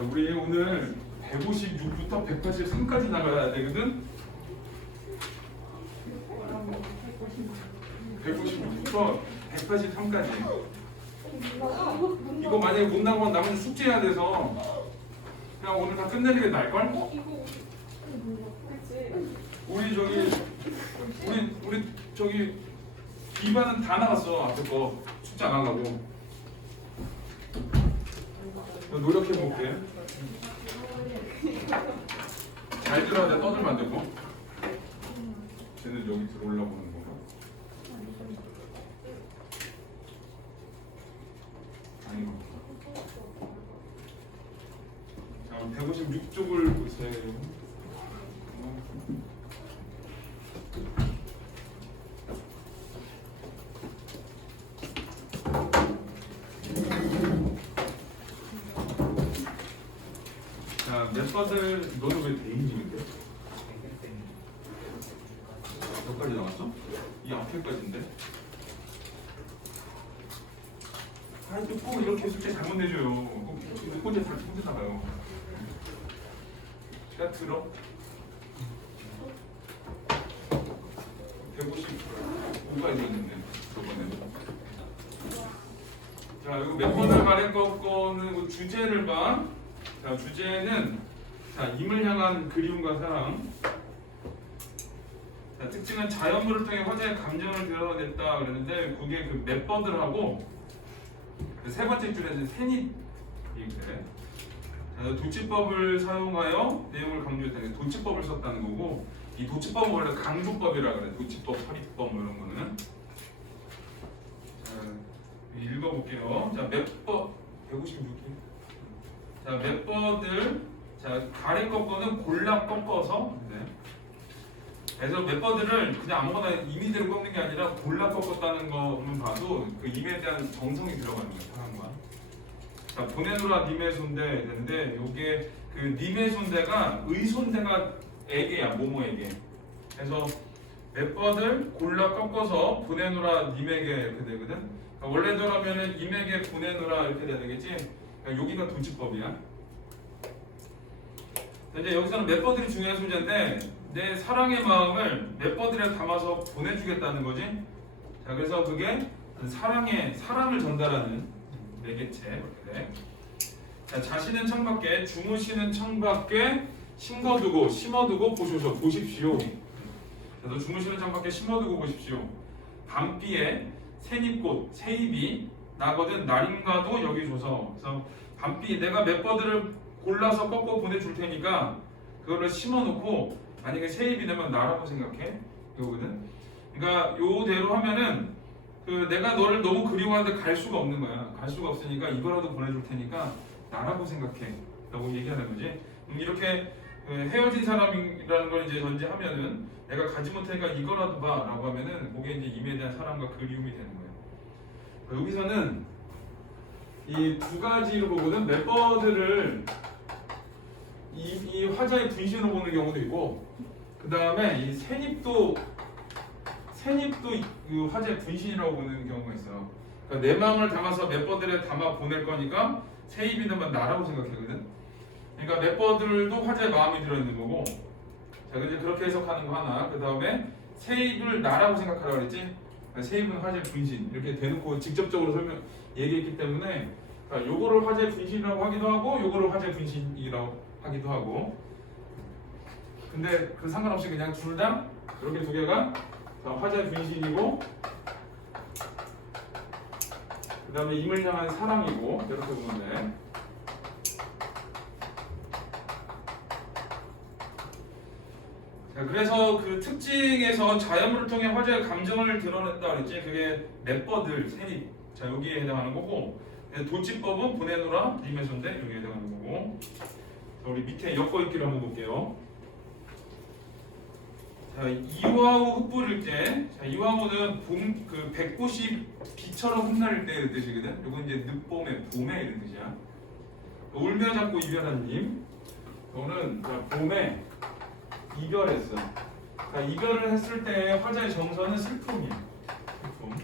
자, 우리 오늘 156부터 183까지 나가야 되거든. 156부터 183까지. 이거 만약에 못 나가면 나머지 숙제해야 돼서 그냥 오늘 다 끝내는 게 나을걸? 우리 저기 B반은 다 나갔어. 앞에 거 숙제 안 하려고. 노력해 볼게. 잘 들어야 돼. 떠들면 안 되고. 쟤는 여기 들어오려고 하는 건가? 아닌 것 같다. 자, 156쪽을 보세요. 자, 멤버들 너는 왜 대인님인데? 몇까지 나왔어? 이 앞에까지인데? 하여튼 꼭 이렇게 숙제 잘못 내줘요. 꼭 혼자 나가요. 자, 들어. 155가 있었는데 저번에. 자, 이거 멤버들 말할 거는 주제를 봐. 자, 주제는 임을 향한 그리움과 사랑. 자, 특징은 자연물을 통해 화자의 감정을 드러냈다 그랬는데 그게 그 멤버들하고 세 번째 줄에서 세닛 얘기래. 도치법을 사용하여 내용을 강조했다는 게 도치법을 썼다는 거고, 이 도치법은 원래 강조법이라 그래. 도치법, 서리법 뭐 이런 거는. 자, 읽어볼게요. 자, 멤버 156기. 자, 멤버들, 자, 가래 꺾어는 골라 꺾어서. 네. 그래서 멤버들을 그냥 아무거나 임의대로 꺾는 게 아니라 골라 꺾었다는 것만 봐도 그 임에 대한 정성이 들어가는 거예요, 사람과. 자, 보내노라 님의 손대 되는데, 요게 그 님의 손대가 의손대가 에게야, 모모에게. 그래서 멤버들 골라 꺾어서 보내노라 님에게 이렇게 되거든. 그러니까 원래대로라면은 임에게 보내노라 이렇게 돼야 되겠지. 그러니까 여기가 도치법이야. 이제 여기서는 멤버들이 중요한 소재인데 내 사랑의 마음을 멤버들에 담아서 보내주겠다는 거지. 자, 그래서 그게 사랑을 전달하는 매개체 이렇게 돼. 자, 자신은 창밖에 주무시는 창밖에 심어두고 보십시오. 그래서 주무시는 창밖에 심어두고 보십시오. 밤비에 새잎꽃 새잎이 나거든 날인가도 여기 줘서. 그래서 밤비 내가 멤버들을 골라서 꺾어 보내줄 테니까 그거를 심어놓고 만약에 새잎이 되면 나라고 생각해. 이거거든. 그러니까 요대로 하면은 그 내가 너를 너무 그리워하는데 갈 수가 없는 거야. 갈 수가 없으니까 이거라도 보내줄 테니까 나라고 생각해 라고 얘기하는 거지. 이렇게 헤어진 사람이라는 걸 이제 전제하면은 내가 가지 못하니까 이거라도 봐 라고 하면은 그게 이제 임에 대한 사랑과 그리움이 되는 거예요. 여기서는 이 두 가지로 보거든. 멤버들을 이 화자의 분신으로 보는 경우도 있고, 그 다음에 이 새잎도 이 화자의 분신이라고 보는 경우가 있어. 그러니까 내 마음을 담아서 멤버들에 담아 보낼 거니까 새잎이 되면 나라고 생각하거든. 그러니까 멤버들도 화자의 마음이 들어있는 거고. 자, 이제 그렇게 해석하는 거 하나. 그 다음에 새잎을 나라고 생각하라고 그랬지. 새잎은 화자의 분신 이렇게 대놓고 직접적으로 얘기했기 때문에 요거를 화자의 분신이라고 하기도 하고 요거를 화자의 분신이라고 하기도 하고. 근데 그 상관없이 그냥 둘 다 이렇게 두 개가 화자의 분신이고 그 다음에 임을 향한 사랑이고 이렇게 보면 돼. 자, 그래서 그 특징에서 자연물을 통해 화자의 감정을 드러냈다 그랬지. 그게 멤버들 새잎. 자, 여기에 해당하는 거고, 도치법은 보내노라 님의 손대 여기에 해당하는 거고. 자, 우리 밑에 엮어읽기를 한번 볼게요. 자, 이화우 흩뿌릴 때, 자, 이화우는 봄, 그 백꽃이 비처럼 흩날릴 때 뜻이거든. 요건 이제 늦봄에 봄에 이런 뜻이야. 울며 잡고 이별한 님. 이거는 봄에 이별했어. 자, 이별을 했을 때 화자의 정서는 슬픔이야. 슬픔.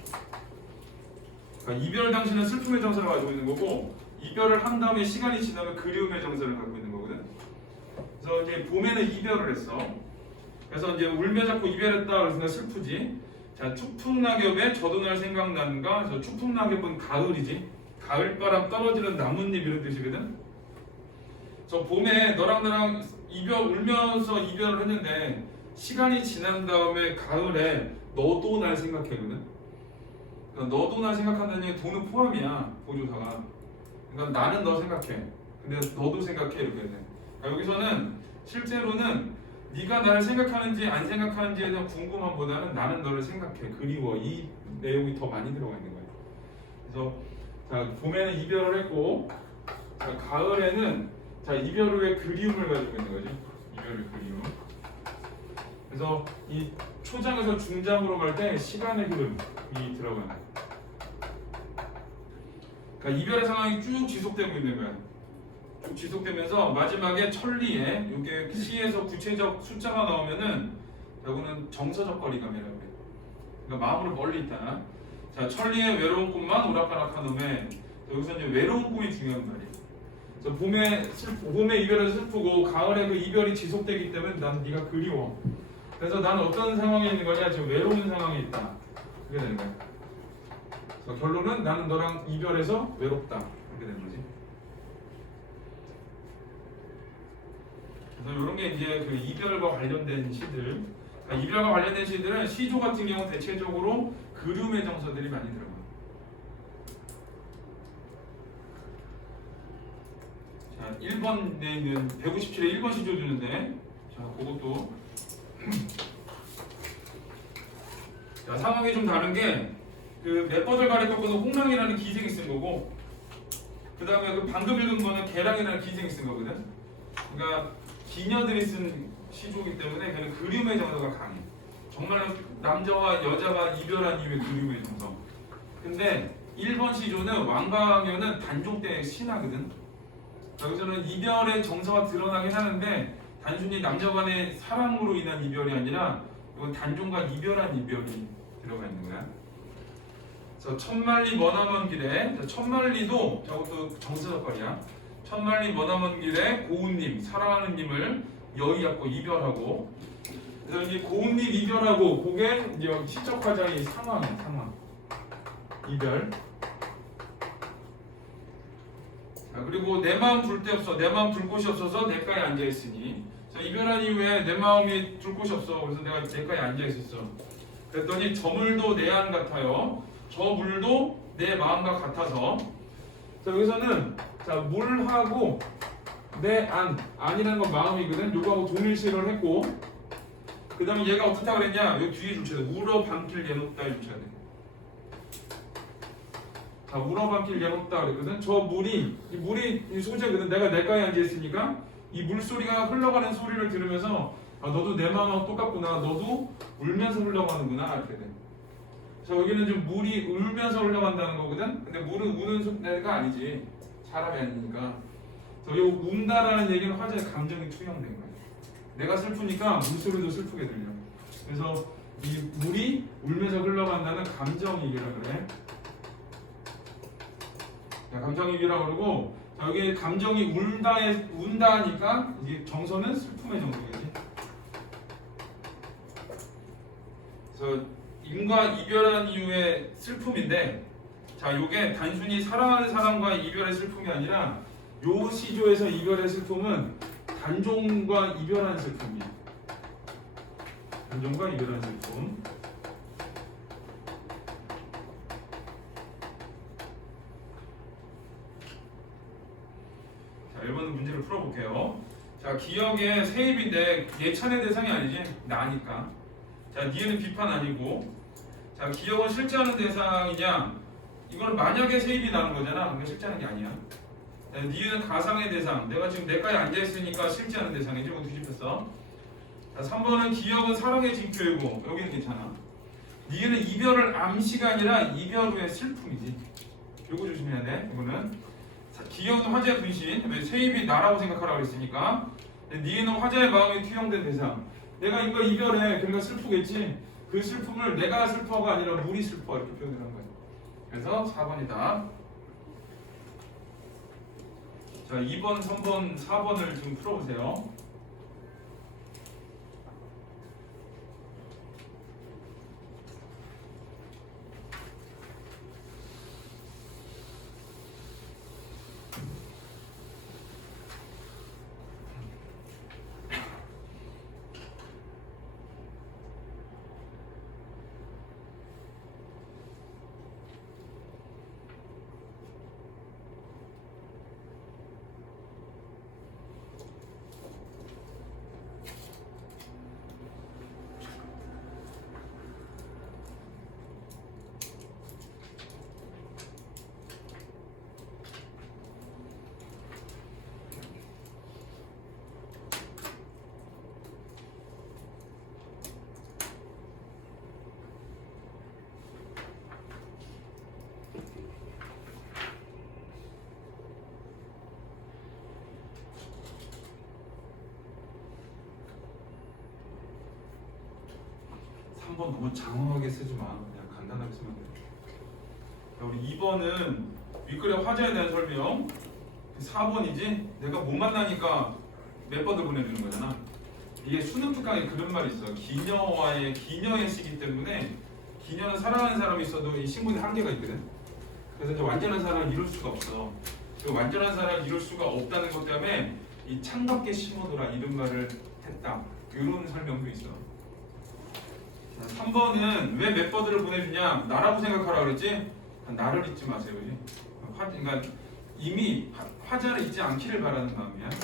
그러니까 이별 당시는 슬픔의 정서를 가지고 있는 거고, 이별을 한 다음에 시간이 지나면 그리움의 정서를 갖고 있는 거거든. 그래서 이제 봄에는 이별을 했어. 그래서 이제 울며 자꾸 이별했다 그래서 슬프지. 자, 추풍낙엽에 저도 날 생각난가. 저 추풍낙엽은 가을이지. 가을바람 떨어지는 나뭇잎 이런 뜻이거든. 저 봄에 너랑 나랑 울면서 이별을 했는데 시간이 지난 다음에 가을에 너도 날 생각해거든. 그러니까 너도 날 생각한다는 게 도는 포함이야, 보조사가. 그러니까 나는 너 생각해. 근데 너도 생각해 이렇게 돼. 그러니까 여기서는 실제로는 네가 나를 생각하는지 안 생각하는지에 대한 궁금함보다는 나는 너를 생각해, 그리워, 이 내용이 더 많이 들어가 있는 거예요. 그래서 자, 봄에는 이별을 했고, 자, 가을에는 자, 이별 후에 그리움을 가지고 있는 거죠. 이별 후 그리움. 그래서 이 초장에서 중장으로 갈 때 시간의 흐름이 들어가요. 그러니까 이별의 상황이 쭉 지속되고 있는 거야. 쭉 지속되면서 마지막에 천리에 이게 시에서 구체적 숫자가 나오면은 여기는 정서적 거리감이라고 해요. 그러니까 마음으로 멀리 있다. 자, 천리에 외로운 꿈만 오락가락한 놈에 여기서 이제 외로운 꿈이 중요한 말이에요. 그래서 봄에 이별을 슬프고 가을에 그 이별이 지속되기 때문에 난 네가 그리워. 그래서 나는 어떤 상황에 있는 거냐? 지금 외로운 상황에 있다. 그게 되는 거야. 그래서 결론은 나는 너랑 이별해서 외롭다. 이렇게 되는 거지. 그래서 이런 게 이제 그 이별과 관련된 시들. 그러니까 이별과 관련된 시들은 시조 같은 경우 대체적으로 그리움의 정서들이 많이 들어가. 자, 1번에 있는 157에 1번 시조 주는데, 자, 그것도 자, 상황이 좀 다른 게 그 맷버들 가래 꺾어서 홍랑이라는 기생이 쓴 거고, 그 다음에 그 방금 읽은 거는 개랑이라는 기생이 쓴 거거든. 그러니까 기녀들이 쓴 시조이기 때문에 걔는 그리움의 정서가 강해. 정말 남자와 여자가 이별한 이후에 그리움의 정서. 근데 1번 시조는 왕강연은 단종 때 신하거든. 여기서는 이별의 정서가 드러나긴 하는데 단순히 남녀 간의 사랑으로 인한 이별이 아니라 이건 단종과 이별한 이별이 들어가 있는 거야. 그래서 천만리 머나먼 길에, 천만리도 저것도 정서적 거리야. 천만리 머나먼 길에 고운님, 사랑하는 님을 여의하고 이별하고. 그래서 이 고운님 이별하고 그게 이제 시적화자의 상황이야, 상황. 이별. 자, 그리고 내 마음 둘 데 없어. 내 마음 둘 곳이 없어서 내가에 앉아 있으니. 자, 이별한 이후에 내 마음이 둘 곳이 없어. 그래서 내가 내가에 앉아 있었어. 그랬더니 저 물도 내 안 같아요. 저 물도 내 마음과 같아서. 자, 여기서는 자, 물하고 내 안이라는 건 마음이거든. 요거하고 동일시를 했고, 그 다음에 얘가 어떻다고 그랬냐? 여기 뒤에 줄쳐야 돼. 울어 밤길 예놓다 줄쳐야 돼. 자, 울어 밤길 예놓다 그랬거든. 저 물이 이 소재거든. 내가 내가에 앉아 있으니까 이 물소리가 흘러가는 소리를 들으면서 아, 너도 내 마음하고 똑같구나. 너도 울면서 흘러가는구나. 이렇게 돼. 자, 여기는 좀 물이 울면서 흘러간다는 거거든. 근데 물은 우는 애가 아니지. 사람이 아니니까. 그래서 이 운다라는 얘기는 화자의 감정이 투영된 거야. 내가 슬프니까 물소리도 슬프게 들려. 그래서 이 물이 울면서 흘러간다는 감정이기라 그래. 자, 감정이기라 그러고, 자, 여기 감정이 운다 하니까 이게 정서는 슬픔의 정서겠지. 그래서 인과 이별한 이후의 슬픔인데, 자, 요게 단순히 사랑하는 사람과 이별의 슬픔이 아니라 요 시조에서 이별의 슬픔은 단종과 이별한 슬픔이야. 단종과 이별한 슬픔. 자, 1번 문제를 풀어볼게요. 자, 기억의 세입인데 예찬의 대상이 아니지. 나니까. 자, 니에는 비판 아니고. 자, 기억은 실제하는 대상이냐? 이거는 만약에 세입이 나는 거잖아. 근데 실제하는 게 아니야. 자, 니에는 가상의 대상. 내가 지금 내가에 앉아있으니까 실제하는 대상이지. 이거 뒤집혔어. 자, 3번은 기억은 사랑의 징표이고. 여기는 괜찮아. 니에는 이별을 암시가 아니라 이별 후의 슬픔이지. 요거 조심해야 돼. 이거는. 자, 기억은 화자의 분신. 왜 세입이 나라고 생각하라고 했으니까. 니에는 화자의 마음이 투영된 대상. 내가 이거 이별해. 그러니까 슬프겠지. 그 슬픔을 내가 슬퍼가 아니라 물이 슬퍼. 이렇게 표현을 한 거야. 그래서 4번이다. 자, 2번, 3번, 4번을 좀 풀어보세요. 한번 너무 장황하게 쓰지 마. 그냥 간단하게 쓰면 돼. 자, 우리 2번은 윗글의 화자에 대한 설명. 4번이지? 내가 못 만나니까 몇 번을 보내주는 거잖아. 이게 수능 특강에 그런 말이 있어. 기녀와의 기녀의 시기 때문에 기녀는 사랑하는 사람이 있어도 이 신분이 한계가 있거든. 그래서 이제 완전한 사랑을 이룰 수가 없어. 그 완전한 사랑을 이룰 수가 없다는 것 때문에 이 창밖에 심어둬라 이런 말을 했다. 이런 설명도 있어. 3번은 왜 멤버들을 보내주냐? 나라고 생각하라 그랬지? 나를 잊지 마세요. 그지? 그러니까 이미 화자를 잊지 않기를 바라는 마음이야. 자,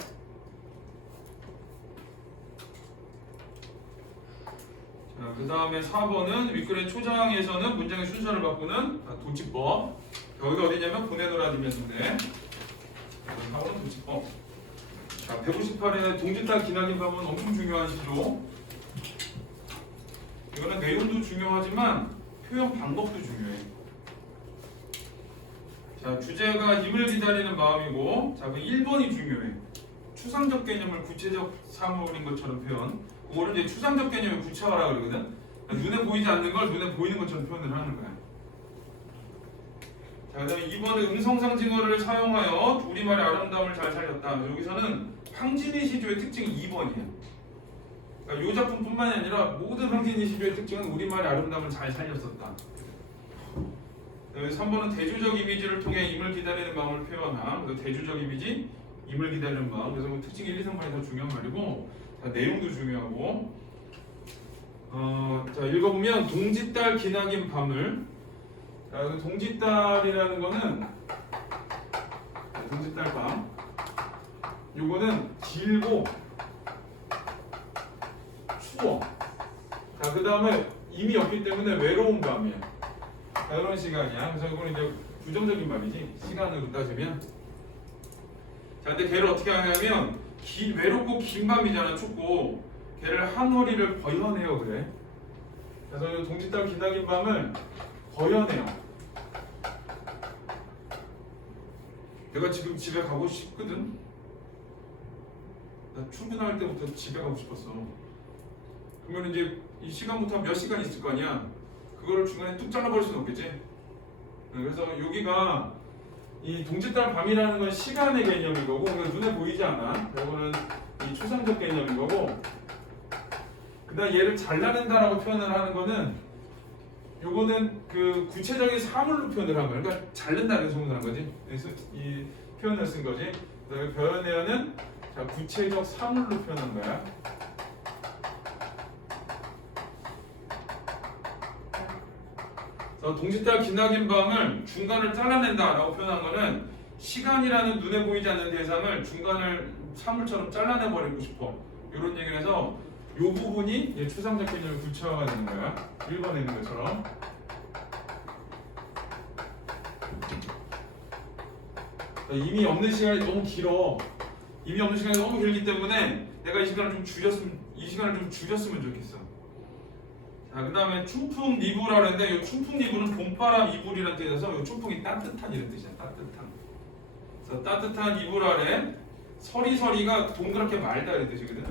그 다음에 4번은 윗글의 초장에서는 문장의 순서를 바꾸는 도치법. 여기가 어디냐면 보내노라 디면서인데 4번은 도치법. 자, 158의 동짓달 기나긴 밤은 엄청 중요한 시조. 이거는 내용도 중요하지만 표현 방법도 중요해. 자, 주제가 임을 기다리는 마음이고, 자, 그 1번이 중요해. 추상적 개념을 구체적 사물인 것처럼 표현. 그거를 이제 추상적 개념을 구체화라 그러거든. 그러니까 눈에 보이지 않는 걸 눈에 보이는 것처럼 표현을 하는 거야. 자, 그다음에 2번은 음성상징어를 사용하여 우리말의 아름다움을 잘 살렸다. 여기서는 황진이 시조의 특징이 2번이야. 그러니까 이 작품뿐만이 아니라 모든 황진이 시조의 특징은 우리말의 아름다움을 잘 살렸었다. 3번은 대조적 이미지를 통해 임을 기다리는 마음을 표현함. 그래서 대조적 이미지, 임을 기다리는 마음. 그래서 특징 1, 2, 3번이 더 중요한 말이고, 자, 내용도 중요하고. 자, 읽어보면 동짓달 기나긴 밤을. 자, 그 동짓달이라는 거는 동짓달 밤. 요거는 길고 추워. 자, 그 다음에 임이 없기 때문에 외로운 밤이야. 자, 그런 시간이야. 그래서 이거는 이제 부정적인 말이지. 시간으로 따지면. 자, 근데 걔를 어떻게 하냐면 외롭고 긴 밤이잖아. 춥고. 걔를 한 허리를 버여내요. 그래. 그래서 이 동짓달 기나긴 밤을 버여내요. 내가 지금 집에 가고 싶거든. 나 출근할 때부터 집에 가고 싶었어. 그러면 이제 이 시간부터 몇 시간 있을 거 아니야. 그거를 중간에 뚝 잘라버릴 수는 없겠지. 그래서 여기가 이 동짓달 밤이라는 건 시간의 개념인 거고, 눈에 보이지 않아. 이거는 이 추상적 개념인 거고. 그다음 얘를 잘라낸다라고 표현을 하는 거는 요거는 그 구체적인 사물로 표현을 한 거야. 그러니까 잘른다는 소문을 한 거지. 그래서 이 표현을 쓴 거지. 그다음에 표현에는 자, 구체적 사물로 표현한 거야. 동짓달 기나긴 밤을 중간을 잘라낸다라고 표현한 거는 시간이라는 눈에 보이지 않는 대상을 중간을 사물처럼 잘라내버리고 싶어. 이런 얘기를 해서 이 부분이 이제 추상적 개념의 구체화가 되는 거야. 1번에 있는 것처럼. 이미 없는 시간이 너무 길어. 이미 없는 시간이 너무 길기 때문에 내가 이 시간을 좀 줄였으면 좋겠어. 자, 그 다음에 춘풍 니부라 그랬는데 이 춘풍 니부는 봄바람 이불이라는 뜻이라서 이 춘풍이 따뜻한 이런 뜻이야. 따뜻한. 그래서 따뜻한 이불 아래 서리서리가 동그랗게 말다 이런 뜻이거든.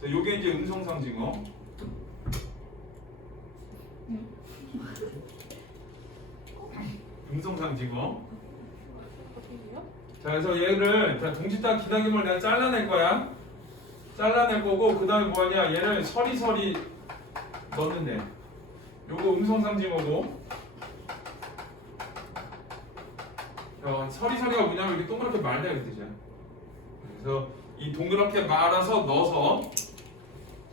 그래서 이게 이제 음성상징어. 음성상징어. 자, 그래서 얘를 자, 동짓다 기나김을 내가 잘라낼 거야. 잘라낼 거고 그 다음에 뭐하냐? 얘를 서리서리 넣는데. 요거 음성상징어고. 서리서리가 뭐냐면 이렇게 동그랗게 말다 이렇게 되죠. 그래서 이 동그랗게 말아서 넣어서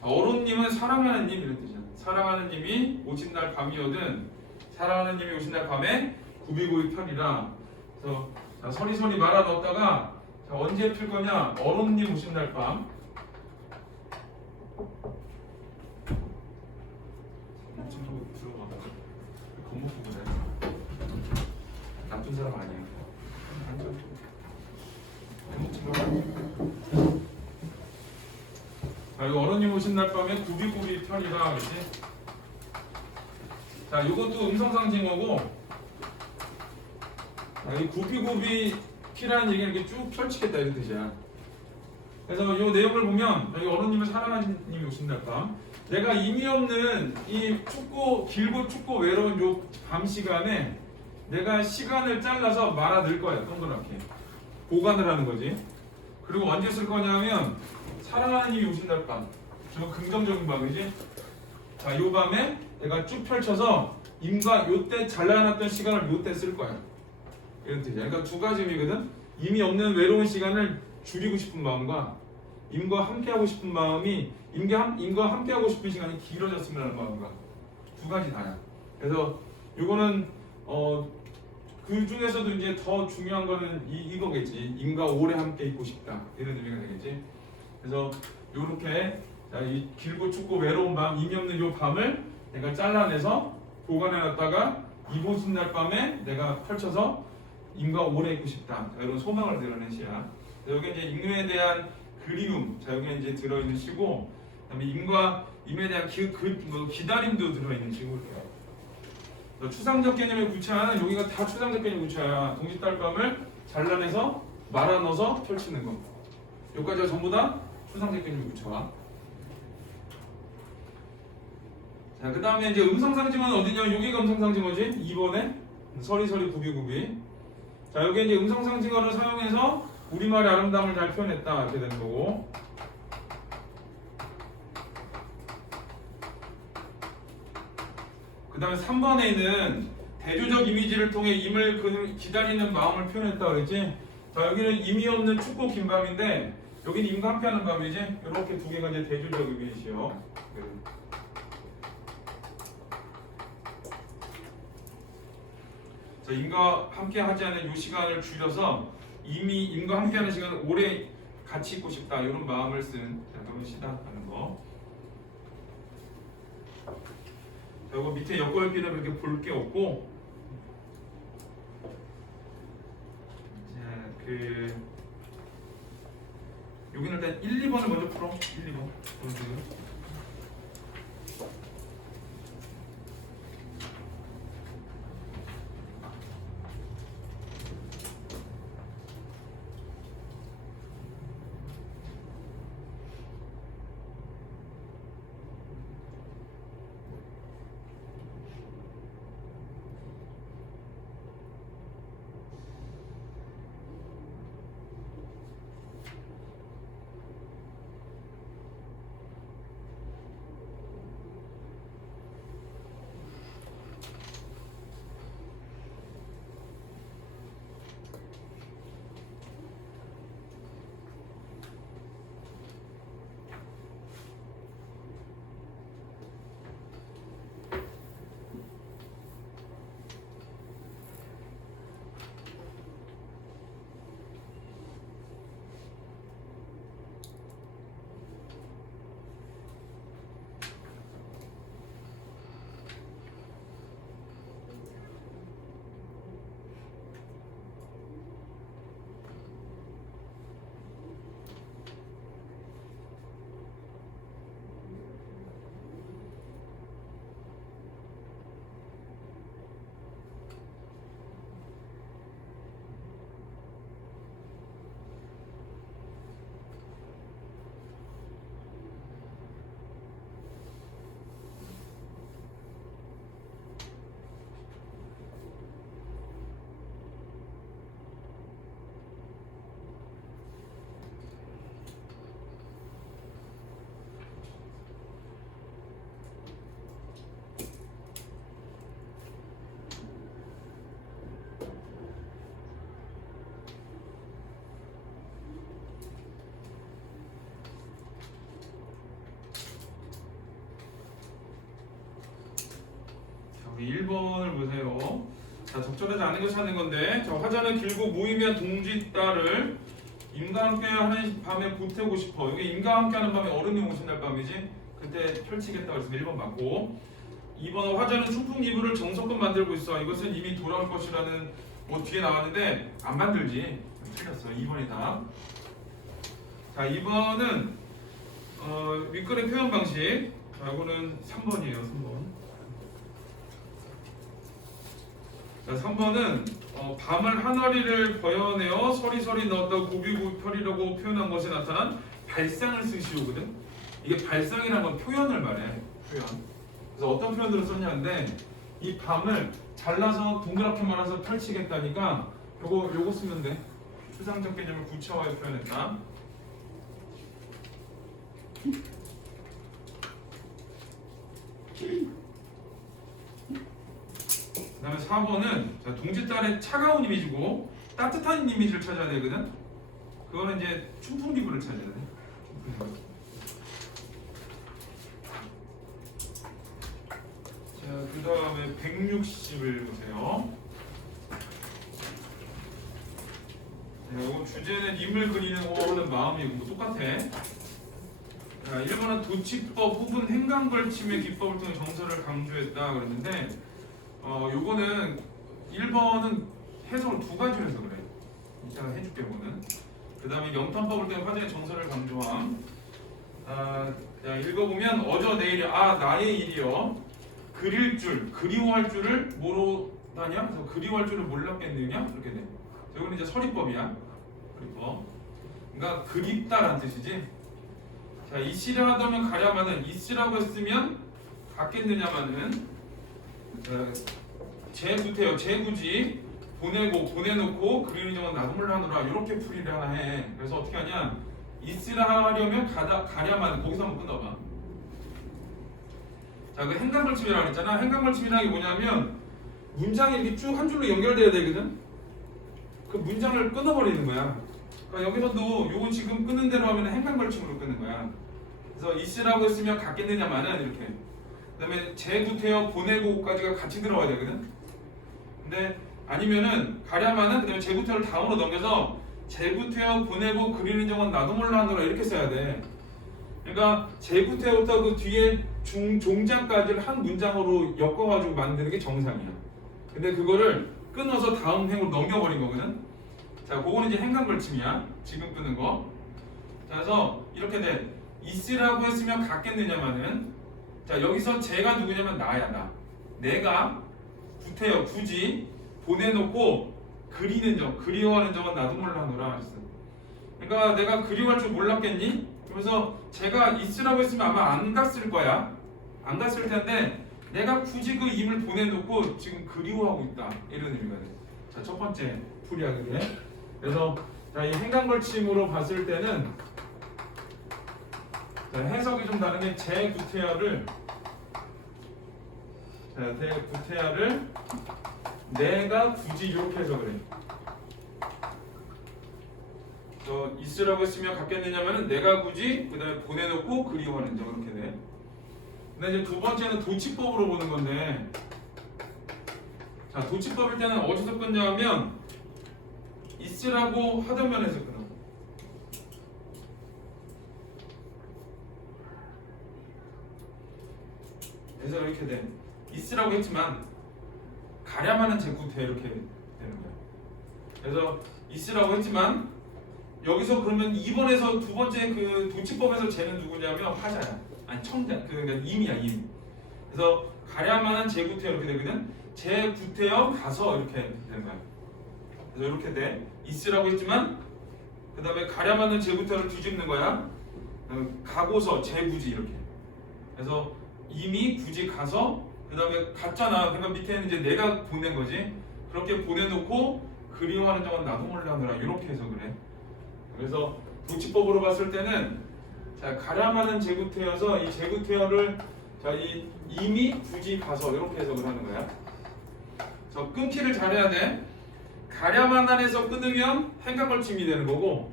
어른님은 사랑하는 님 이런 뜻이야. 사랑하는 님이 오신 날 밤이거든. 사랑하는 님이 오신 날 밤에 굽이굽이 편이라. 그래서 자, 서리서리 말아 넣었다가 자, 언제 필 거냐? 어른님 오신 날 밤. 좀 들어봐. 겁먹고 그래. 나쁜 사람 아니야. 자, 이거 어른님 오신 날 밤에 굽이굽이 편이라 그렇지? 자, 이것도 음성상징어고. 자, 이 굽이굽이 피라는 얘기는 이렇게 쭉 펼치겠다 이런 뜻이야. 그래서 이 내용을 보면 여기 어른님을 사랑하는 님이 오신 날 밤. 내가 의미 없는 이 길고 춥고 외로운 요 밤 시간에 내가 시간을 잘라서 말아 넣을 거야. 동그랗게 보관을 하는 거지. 그리고 언제 쓸 거냐면 사랑하는 님이 오신 날 밤. 저 긍정적인 밤이지. 자, 요 밤에 내가 쭉 펼쳐서 임과 요때 잘라놨던 시간을 요때 쓸 거야. 이런 뜻이야. 그러니까 두 가지 의미거든. 의미 없는 외로운 시간을 줄이고 싶은 마음과 임과 함께하고 싶은 마음이 임과 함께하고 싶은 시간이 길어졌으면 하는 마음과 두 가지 다야. 그래서 요거는 그 중에서도 이제 더 중요한 거는 이거겠지. 임과 오래 함께 있고 싶다 이런 의미가 되겠지. 그래서 요렇게 자, 이 길고 춥고 외로운 밤, 의미 없는 요 밤을 내가 잘라내서 보관해놨다가 이보신 날 밤에 내가 펼쳐서 임과 오래 있고 싶다. 자, 이런 소망을 드러낸 시야. 여기 이제 임에 대한 그리움, 자 여기 이제 들어있는 시고, 그다음에 임에 대한 기다림도 들어있는 시고 이렇게. 추상적 개념의 구차는 여기가 다 추상적 개념 구차야. 동짓달밤을 잘라내서 말아 넣어서 펼치는 거. 여기까지가 전부 다 추상적 개념 구차. 자, 그 다음에 이제 음성상징어는 어디냐? 여기가 음성상징어지. 2번에 서리서리 굽이굽이. 자, 여기 이제 음성상징어를 사용해서 우리말의 아름다움을 잘 표현했다 이렇게 되는 거고. 그 다음에 3번에 있는 대조적 이미지를 통해 임을 기다리는 마음을 표현했다 그랬지. 자, 여기는 임이 없는 춥고 긴 밤인데 여기는 임과 함께하는 밤이지. 이렇게 두 개가 이제 대조적 이미지요. 자, 임과 함께하지 않은 이 시간을 줄여서 이미 임과 함께하는 시간을 오래 같이 있고 싶다 이런 마음을 쓴 그런 시다 하는 거. 자, 이거 밑에 역할비는 그렇게 볼 게 없고, 자, 여기는 일단 1, 2번을 먼저 풀어. 1, 2번. 여기 1번을 보세요. 자, 적절하지 않은 거 찾는 건데, 자, 화자는 길고 무의미한 동지 딸을 임과 함께하는 밤에 보태고 싶어. 여기 임과 함께하는 밤에 어른이 오신날 밤이지. 그때 펼치겠다 그래서 1번 맞고. 2번 화자는 충풍 이불을 정성껏 만들고 있어. 이것은 이미 돌아올 것이라는 뭐 뒤에 나왔는데 안 만들지. 틀렸어. 2번이다. 자, 2번은 윗글의 표현 방식. 자, 이거는 3번이에요. 3번. 자, 3번은 밤을 하늘이를 버여내어 서리서리 넣었다 고비고별이라고 표현한 것에 나타난 발상을 쓰시오거든. 이게 발상이라는 건 표현을 말해. 표현. 그래서 어떤 표현들을 썼냐는데 이 밤을 잘라서 동그랗게 말아서 펼치겠다니까 요거 쓰면 돼. 추상적 개념을 구체화해 표현했다. 그 다음에 4번은 동짓달의 차가운 이미지고 따뜻한 이미지를 찾아야 되거든. 그거는 이제 춘풍기부를 찾아야 돼. 자, 그 다음에 160을 보세요. 이거 주제는 임을 그리는 오는 마음이고 똑같아. 자, 1번은 도치법 혹은 행간걸침의 기법을 통해 정서를 강조했다 그랬는데 요거는 1번은 해석을 두 가지로 해서 그래. 이따가 해줄게 요거는. 그 다음에 영탄법을 통해 화제의 정서를 강조함. 자, 읽어보면 어저 내일이 나의 일이여 그릴 줄 그리워할 줄을 모르다냐? 그래서 그리워할 줄을 몰랐겠느냐? 이렇게 돼. 이거는 이제 서리법이야. 서리법. 그러니까 그립다라는 뜻이지. 자, 있으려 하다면 가랴마는 있으라고 했으면 갖겠느냐마는 제구태여 제구지 보내놓고 그리는 정은 나둠을 하느라 이렇게 풀이를 하나 해. 그래서 어떻게 하냐? 있으라 하려면 가랴마는 거기서 한번 끊어봐. 자, 그 행간걸침이라고 했잖아. 행간걸침이라는 게 뭐냐면 문장이 이렇게 쭉 한 줄로 연결돼야 되거든. 그 문장을 끊어버리는 거야. 그러니까 여기서도 요거 지금 끊는 대로 하면 행간걸침으로 끊는 거야. 그래서 있으라고 했으면 갖겠느냐마는 이렇게. 그다음에 제구태여 보내고까지가 같이 들어가야 되거든. 근데 아니면은 가랴마는 그다음에 제구태여를 다음으로 넘겨서 제구태여 보내고 그리는 정은 나도 몰라 하느라 이렇게 써야 돼. 그러니까 제구태여부터 그 뒤에 종장까지를 한 문장으로 엮어가지고 만드는 게 정상이야. 근데 그거를 끊어서 다음 행으로 넘겨버린 거거든. 자, 그거는 이제 행간걸침이야. 지금 끄는 거. 자, 그래서 이렇게 돼. 있으라고 했으면 갖겠느냐마는 자, 여기서 제가 누구냐면 나야. 나. 내가 구태여 굳이 보내놓고 그리는 점, 그리워하는 점은 나도 몰라노라 했어. 그러니까 내가 그리워할 줄 몰랐겠니? 그래서 제가 있으라고 했으면 아마 안 갔을 거야. 안 갔을 텐데 내가 굳이 그 임을 보내놓고 지금 그리워하고 있다. 이런 의미가 돼. 자, 첫 번째 풀이야 그게. 그래서 자, 이 행간걸침으로 봤을 때는 자, 해석이 좀 다른 게 제구태여를 내가 굳이 이렇게 해석을 해. 있으라고 했으면 갖겠느냐면은 내가 굳이 그다음에 보내놓고 그리워하는 점 이렇게 돼. 근데 이제 두 번째는 도치법으로 보는 건데, 자, 도치법일 때는 어디서 끊냐면 있으라고 하던 면에서 끊어. 그래서 이렇게 돼. 있으라고 했지만 가랴마는 제구태 이렇게 되는 거야. 그래서 있으라고 했지만 여기서 그러면 2번에서 두 번째 그 도치법에서 쟤는 누구냐면 화자야. 아니 청자. 그러니까 임이야 임. 그래서 가랴마는 제구태여 이렇게 되거든. 제구태여 가서 이렇게 되는 거야. 그래서 이렇게 돼. 있으라고 했지만 그 다음에 가랴마는 제구태여를 뒤집는 거야. 가고서 제구지 이렇게. 그래서 이미 굳이 가서 그 다음에 갔잖아. 그러니까 밑에는 이제 내가 보낸 거지. 그렇게 보내놓고 그리워하는 점은 나도 몰라느라 이렇게 해석을 해. 그래서 도치법으로 봤을 때는 자, 가랴마는 제구태여서 이 제구태여를 자, 이 이미 굳이 가서 이렇게 해석을 하는 거야. 그래서 끊기를 잘해야 돼. 가랴만안에서 끊으면 행간걸침이 되는 거고,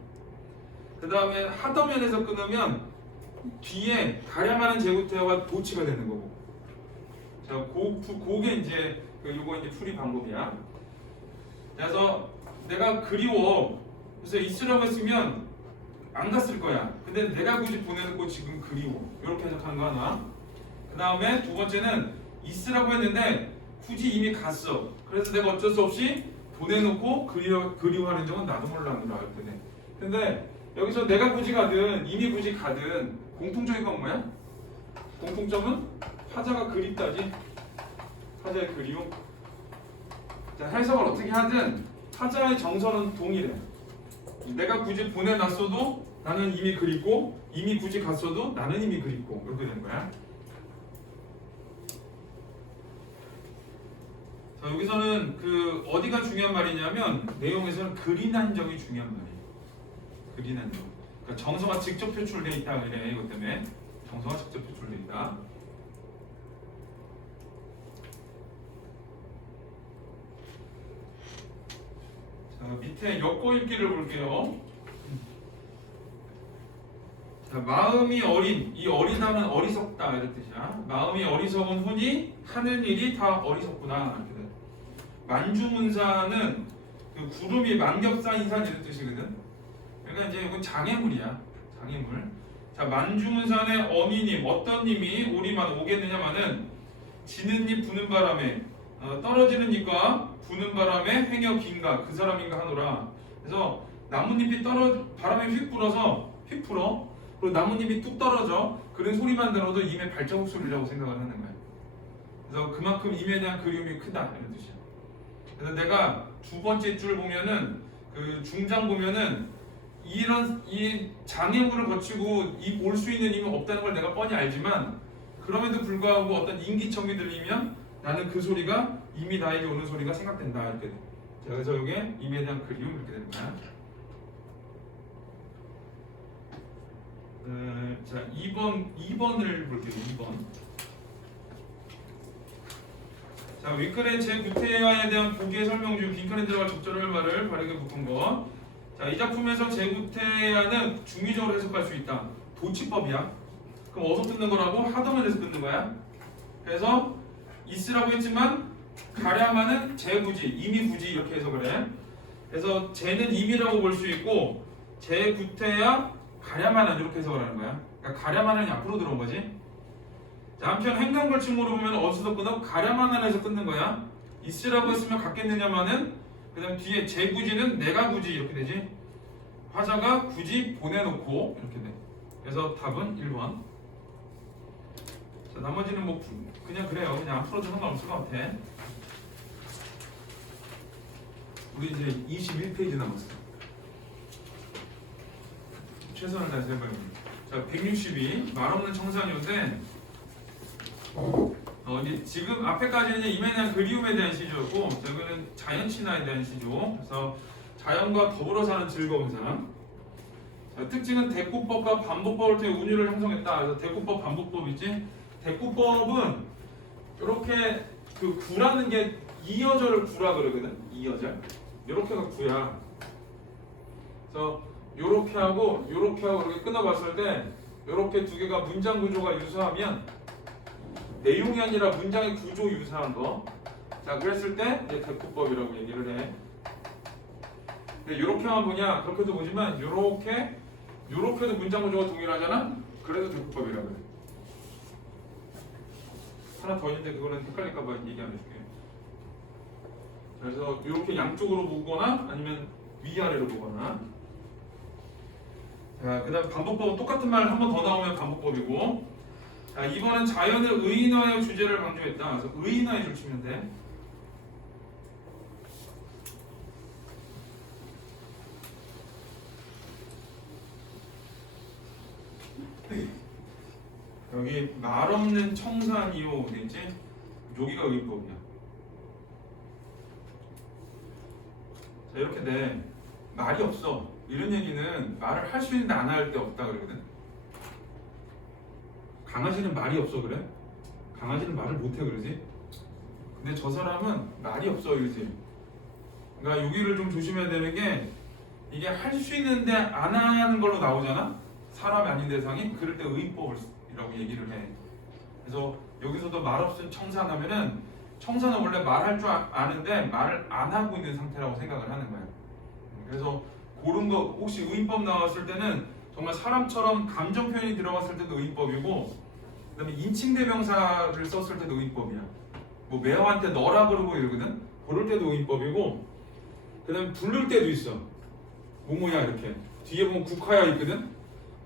그 다음에 하더면에서 끊으면 뒤에 가랴마는 제구태여가 도치가 되는 거고. 자, 그게 이제 요거 이제 풀이 방법이야. 그래서 내가 그리워. 그래서 있으라고 했으면 안 갔을 거야. 근데 내가 굳이 보내놓고 지금 그리워. 이렇게 해석하는 거 하나. 그 다음에 두 번째는 있으라고 했는데 굳이 이미 갔어. 그래서 내가 어쩔 수 없이 보내놓고 그리워하는 점은 나도 몰라 할 때네. 근데 여기서 내가 굳이 가든 이미 굳이 가든 공통적인 건 뭐야? 공통점은 화자가 그립다지. 화자의 그리움. 자, 해석을 어떻게 하든 화자의 정서는 동일해. 내가 굳이 보내놨어도 나는 이미 그립고 이미 굳이 갔어도 나는 이미 그립고 이렇게 되는 거야. 자, 여기서는 그 어디가 중요한 말이냐면 내용에서는 그린한 점이 중요한 말이에요. 그린한 점. 그러니까 정서가 직접 표출돼 있다 그래. 이것 때문에 정서가 직접 표출돼 있다. 자, 밑에 엮어 읽기를 볼게요. 자, 마음이 어린, 이 어리다는 어리석다 이런 뜻이야. 마음이 어리석은 훈이 하는 일이 다 어리석구나 이렇게 돼. 만주문사는 그 구름이 만겹 쌓인 산 이런 뜻이거든. 그러니까 이제 이건 장애물이야. 장애물. 자, 만주문산의 어미님, 어떤 님이 우리만 오겠느냐마는 지는 잎 부는 바람에 떨어지는 잎과 부는 바람에 행여 긴가 그 사람인가 하노라. 그래서 나뭇잎이 바람에 휙 불어서 휙 불어. 그리고 나뭇잎이 뚝 떨어져. 그런 소리만 들어도 임의 발자국 소리라고 생각을 하는 거야. 그래서 그만큼 임에 대한 그리움이 크다 이런 뜻이야. 그래서 내가 두 번째 줄 보면은 그 중장 보면은 이 장애물을 거치고 올 수 있는 힘이 없다는 걸 내가 뻔히 알지만 그럼에도 불구하고 어떤 인기청이 들리면 나는 그 소리가 이미 나에게 오는 소리가 생각된다 이렇게 돼. 자, 그래서 이게 임에 대한 그리움 이렇게 되는 거야. 자, 2번을 볼게요. 2번. 자, 윗글의 제9태야에 대한 보기의 설명 중 빈칸에 들어갈 적절할 말을 바르게 묶은 것. 자, 이 작품에서 제9태야는 중의적으로 해석할 수 있다. 도치법이야. 그럼 어디서 끊는 거라고? 하도면에서 끊는 거야. 그래서 있으라고 했지만 가랴마는 제구지, 이미 구지 이렇게 해석을 해. 그래서 제는 임이라고 볼 수 있고 제9태야 가랴마는 이렇게 해석을 하는 거야. 그러니까 가랴마는 앞으로 들어온 거지. 자, 한편 행간벌침으로 보면 어디서 끊어? 가랴마난에서 끊는 거야. 있으라고 했으면 갖겠느냐마는 그 다음 뒤에 제구지는 내가 굳이 이렇게 되지. 화자가 굳이 보내놓고 이렇게 돼. 그래서 답은 1번. 자, 나머지는 뭐 그냥 그래요. 그냥 앞으로도 상관없을 것 같아. 우리 이제 21페이지 남았어. 최선을 다해서 해봐요. 자, 162 말없는 청산이인데 지금 앞에까지는 임에 대한 그리움에 대한 시조였고 여기는 자연 친화에 대한 시조. 그래서 자연과 더불어 사는 즐거운 사람. 자, 특징은 대꾸법과 반복법을 통해 운율을 형성했다. 그래서 대꾸법, 반복법이지. 대꾸법은 이렇게 그 구라는 게 2여절을 구라 그러거든. 2여절. 이렇게가 구야. 그래서 요렇게 하고 이렇게 끊어봤을 때 이렇게 두 개가 문장 구조가 유사하면 내용이 아니라 문장의 구조 유사한 거. 자, 그랬을 때 이제 대꾸법이라고 얘기를 해. 근데 이렇게만 보냐? 그렇게도 보지만 요렇게도 문장 구조가 동일하잖아. 그래도 대꾸법이라고 해. 하나 더 있는데 그거는 헷갈릴까봐 얘기 안 해줄게. 그래서 이렇게 양쪽으로 보거나 아니면 위아래로 보거나. 자, 그 다음 반복법은 똑같은 말 한 번 더 나오면 반복법이고. 자, 이번엔 자연을 의인화의 주제를 강조했다. 그래서 의인화의 줄 치면 돼. 여기 말없는 청산이요 되겠지? 여기가 의법이야. 자, 이렇게 돼. 말이 없어. 이런 얘기는 말을 할 수 있는데 안 할 때 없다 그러거든. 강아지는 말이 없어 그래? 강아지는 말을 못해 그러지? 근데 저 사람은 말이 없어 이러지. 그러니까 여기를 좀 조심해야 되는 게 이게 할 수 있는데 안 하는 걸로 나오잖아? 사람이 아닌 대상이. 그럴 때 의법이라고 얘기를 해. 그래서 여기서도 말 없은 청산하면은 청산은 원래 말할 줄 아는데 말을 안 하고 있는 상태라고 생각을 하는 거야. 그래서 그런 거 혹시 의인법 나왔을 때는 정말 사람처럼 감정 표현이 들어갔을 때도 의인법이고, 그다음에 인칭대명사를 썼을 때도 의인법이야. 뭐 매어한테 너라 그러고 이러거든. 그럴 때도 의인법이고, 그다음에 부를 때도 있어. 뭐뭐야 이렇게 뒤에 보면 국하야 있거든.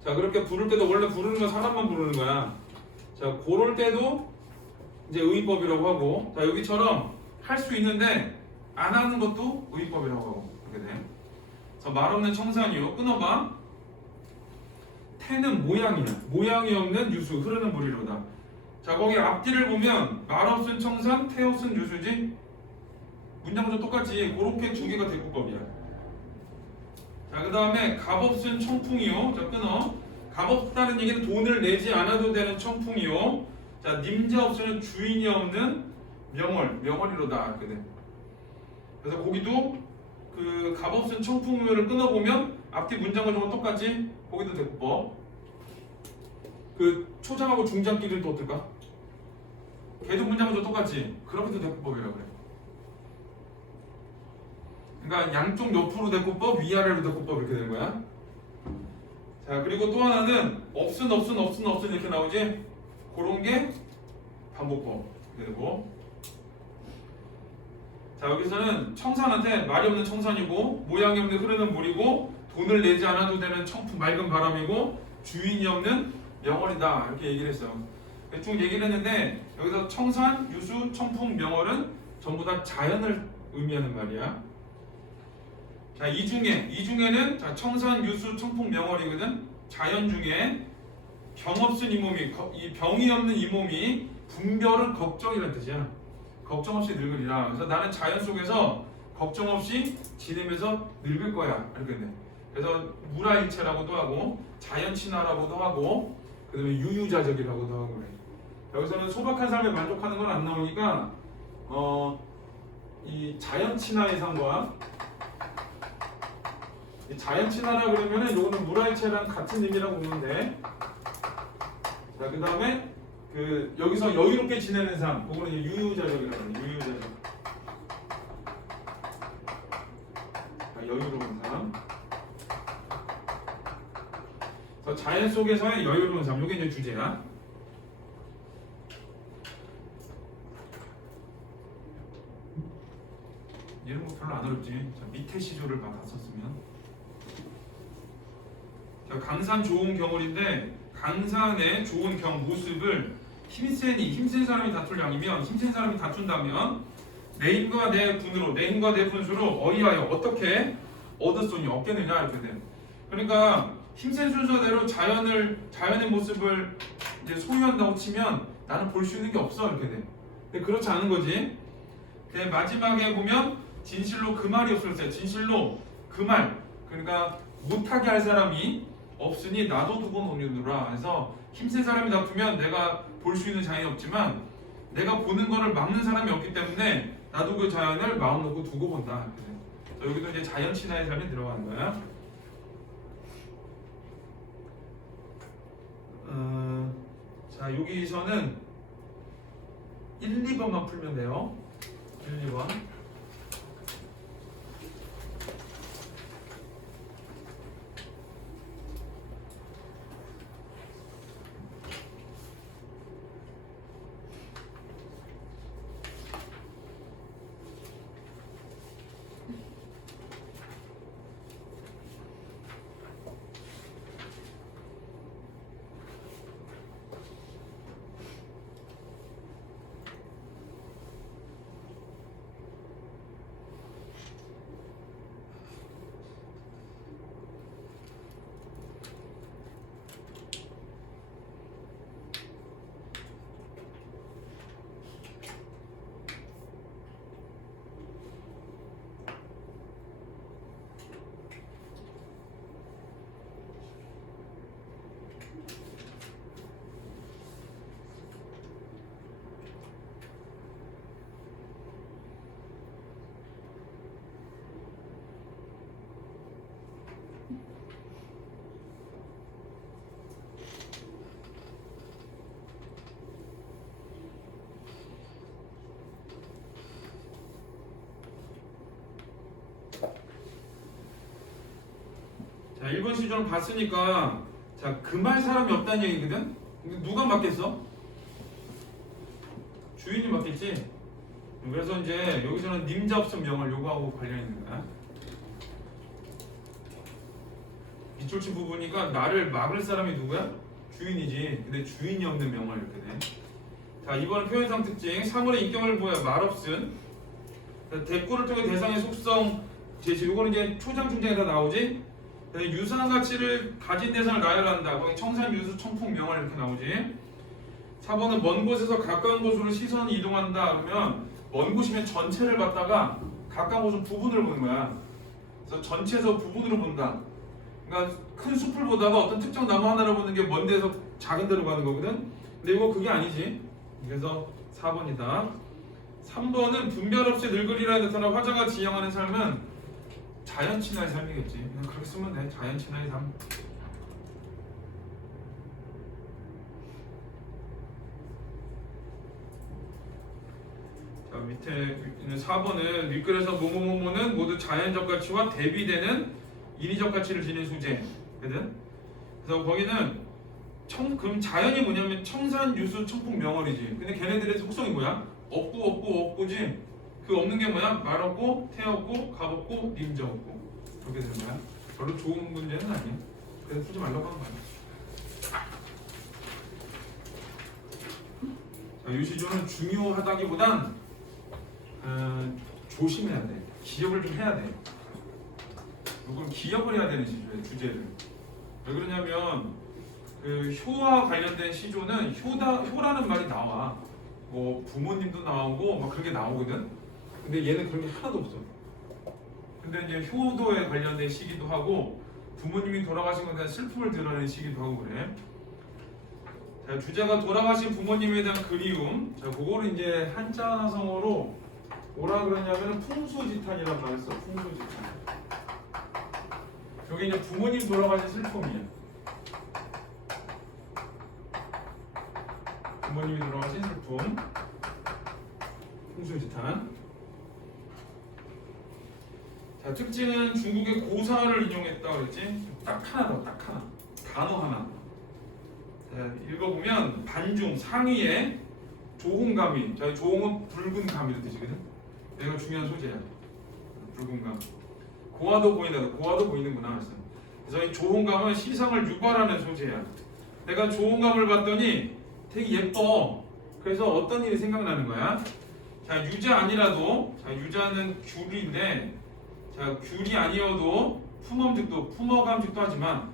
자, 그렇게 부를 때도 원래 부르는 건 사람만 부르는 거야. 자, 그럴 때도 이제 의인법이라고 하고, 자 여기처럼 할 수 있는데 안 하는 것도 의인법이라고 하고 그렇게 돼. 자, 말 없는 청산이요. 끊어봐. 태는 모양이야. 모양이 없는 유수, 흐르는 물이로다. 자, 거기 앞뒤를 보면 말 없은 청산, 태 없은 유수지. 문장도 똑같지. 그렇게 두 개가 대꾸법이야. 자, 그 다음에 값 없은 청풍이요. 자, 끊어. 값 없다는 얘기는 돈을 내지 않아도 되는 청풍이요. 자, 님자 없으면 주인이 없는 명월, 명월이로다. 이렇게 돼. 그래서 거기도 그 값 없은 청풍을 끊어보면 앞뒤 문장과 조금 똑같지? 거기도 대꾸법. 그 초장하고 중장끼리는 또 어떨까? 걔도 문장과 좀 똑같지? 그렇게도 대꾸법이라고 그래. 그러니까 양쪽 옆으로 대꾸법, 위아래로 대꾸법 이렇게 되는 거야. 자, 그리고 또 하나는 없은 이렇게 나오지? 그런 게 반복법 이렇게 되고. 자, 여기서는 청산한테 말이 없는 청산이고, 모양이 없는 흐르는 물이고, 돈을 내지 않아도 되는 청풍 맑은 바람이고, 주인이 없는 명월이다 이렇게 얘기를 했어. 대충 얘기를 했는데 여기서 청산, 유수, 청풍, 명월은 전부 다 자연을 의미하는 말이야. 자, 이 중에는 자, 청산, 유수, 청풍, 명월이거든. 자연 중에 병 없은 이 몸이, 이 병이 없는 이 몸이 분별은 걱정이라는 뜻이야. 걱정 없이 늙으리라. 그래서 나는 자연 속에서 걱정 없이 지내면서 늙을 거야 이렇게 돼. 그래서 무라일체라고도 하고 자연 친화라고도 하고, 그다음에 유유자적이라고도 하고 그래. 여기서는 소박한 삶에 만족하는 건 안 나오니까 이 자연 친화의 삶과 이 자연 친화라 그러면은 요거는 무라일체랑 같은 의미라고 보면 돼. 자, 그다음에 그 여기서 여유롭게 지내는 삶, 그거는 유유자적이라고 해요. 유유자적. 자, 여유로운 삶. 그래서 자연 속에서의 여유로운 삶, 이게 이제 주제야. 이런 거 별로 안 어렵지. 자, 밑에 시조를 받았었으면. 자, 강산 좋은 경월인데 강산의 좋은 모습을 힘센 사람이 다툴 양이면, 힘센 사람이 다툰다면 내 힘과 내 분으로, 내 힘과 내 분수로 어이하여 어떻게 얻었소니 얻겠느냐 이렇게 돼. 그러니까 힘센 순서대로 자연의 모습을 이제 소유한다고 치면 나는 볼 수 있는 게 없어 이렇게 돼. 근데 그렇지 않은 거지. 마지막에 보면 진실로 그 말이 없을 때, 진실로 그 말, 그러니까 못하게 할 사람이 없으니 나도 두고 논유노라. 그래서 힘센 사람이 다투면 내가 볼 수 있는 자연이 없지만 내가 보는 거를 막는 사람이 없기 때문에 나도 그 자연을 마음 놓고 두고 본다. 여기도 이제 자연 친화의 삶이 들어가는 거야. 자, 여기서는 1, 2번만 풀면 돼요. 1, 2번. 자, 1번 시조는 봤으니까 자, 금할 사람이 없다는 얘기거든? 근데 누가 맡겠어? 주인이 맡겠지? 그래서 이제 여기서는 님자 없음 명을 요구하고 관련 있는 거야. 밑줄친 부분이니까 나를 막을 사람이 누구야? 주인이지. 근데 주인이 없는 명을 이렇게 돼. 자, 이번 표현상 특징 3월의 인격을 보여 말없음. 대꾸를 통해 대상의 속성 제시. 요거는 이제 초장 중장에 다 나오지. 유사한 가치를 가진 대상을 나열한다. 거기 청산, 유수, 청풍, 명을 이렇게 나오지. 4번은 먼 곳에서 가까운 곳으로 시선이 이동한다. 그러면 먼 곳이면 전체를 봤다가 가까운 곳은 부분을 보는 거야. 그래서 전체에서 부분으로 본다. 그러니까 큰 숲을 보다가 어떤 특정 나무 하나를 보는 게 먼 데서 작은 데로 가는 거거든. 근데 이거 그게 아니지. 그래서 4번이다. 3번은 분별 없이 늙으리라 나타나 화자가 지향하는 삶은 자연친화의 삶이겠지. 그냥 그렇게 쓰면 돼. 자연친화의 삶. 자, 밑에 있는 4번은 윗글에서 뭐뭐뭐뭐는 모두 자연적 가치와 대비되는 인위적 가치를 지닌 소재거든. 그래서 거기는 그럼 자연이 뭐냐면 청산, 유수, 청풍, 명월이지. 근데 걔네들의 속성이 뭐야? 없고지. 그 없는 게 뭐야? 말 없고, 태 없고, 갑 없고, 님자 없고. 그렇게 되는 거야. 별로 좋은 문제는 아니야. 그래서 풀지 말라고 한 거야. 자, 유시조는 중요하다기보단 조심해야 돼. 기억을 좀 해야 돼. 이건 기억을 해야 되는 시조예요. 주제를. 왜 그러냐면 그 효와 관련된 시조는 효라는 말이 나와. 뭐 부모님도 나오고 막 그런 게 나오거든. 근데 얘는 그런 게 하나도 없어. 근데 이제 효도에 관련된 시기도 하고 부모님이 돌아가신 것에 대한 슬픔을 드러내는 시기도 하고 그래. 자, 주제가 돌아가신 부모님에 대한 그리움. 자, 그거를 이제 한자성어로 뭐라 그러냐면 풍수지탄이라고 말했어. 풍수지탄. 여기 이제 부모님 돌아가신 슬픔이야. 부모님이 돌아가신 슬픔. 풍수지탄. 자, 특징은 중국의 고사를 인용했다 그랬지. 딱 하나 더, 딱 하나. 단어 하나. 자, 읽어보면 반중 상위에 조홍감이. 자, 조홍은 붉은 감이라는 뜻이거든. 내가 중요한 소재야. 붉은 감. 고화도 보인다. 고화도 보이는구나. 그래서 이 조홍감은 시상을 유발하는 소재야. 내가 조홍감을 봤더니 되게 예뻐. 그래서 어떤 일이 생각나는 거야. 자, 유자 아니라도, 자, 유자는 귤인데, 자, 귤이 아니어도 품어감직도 하지만,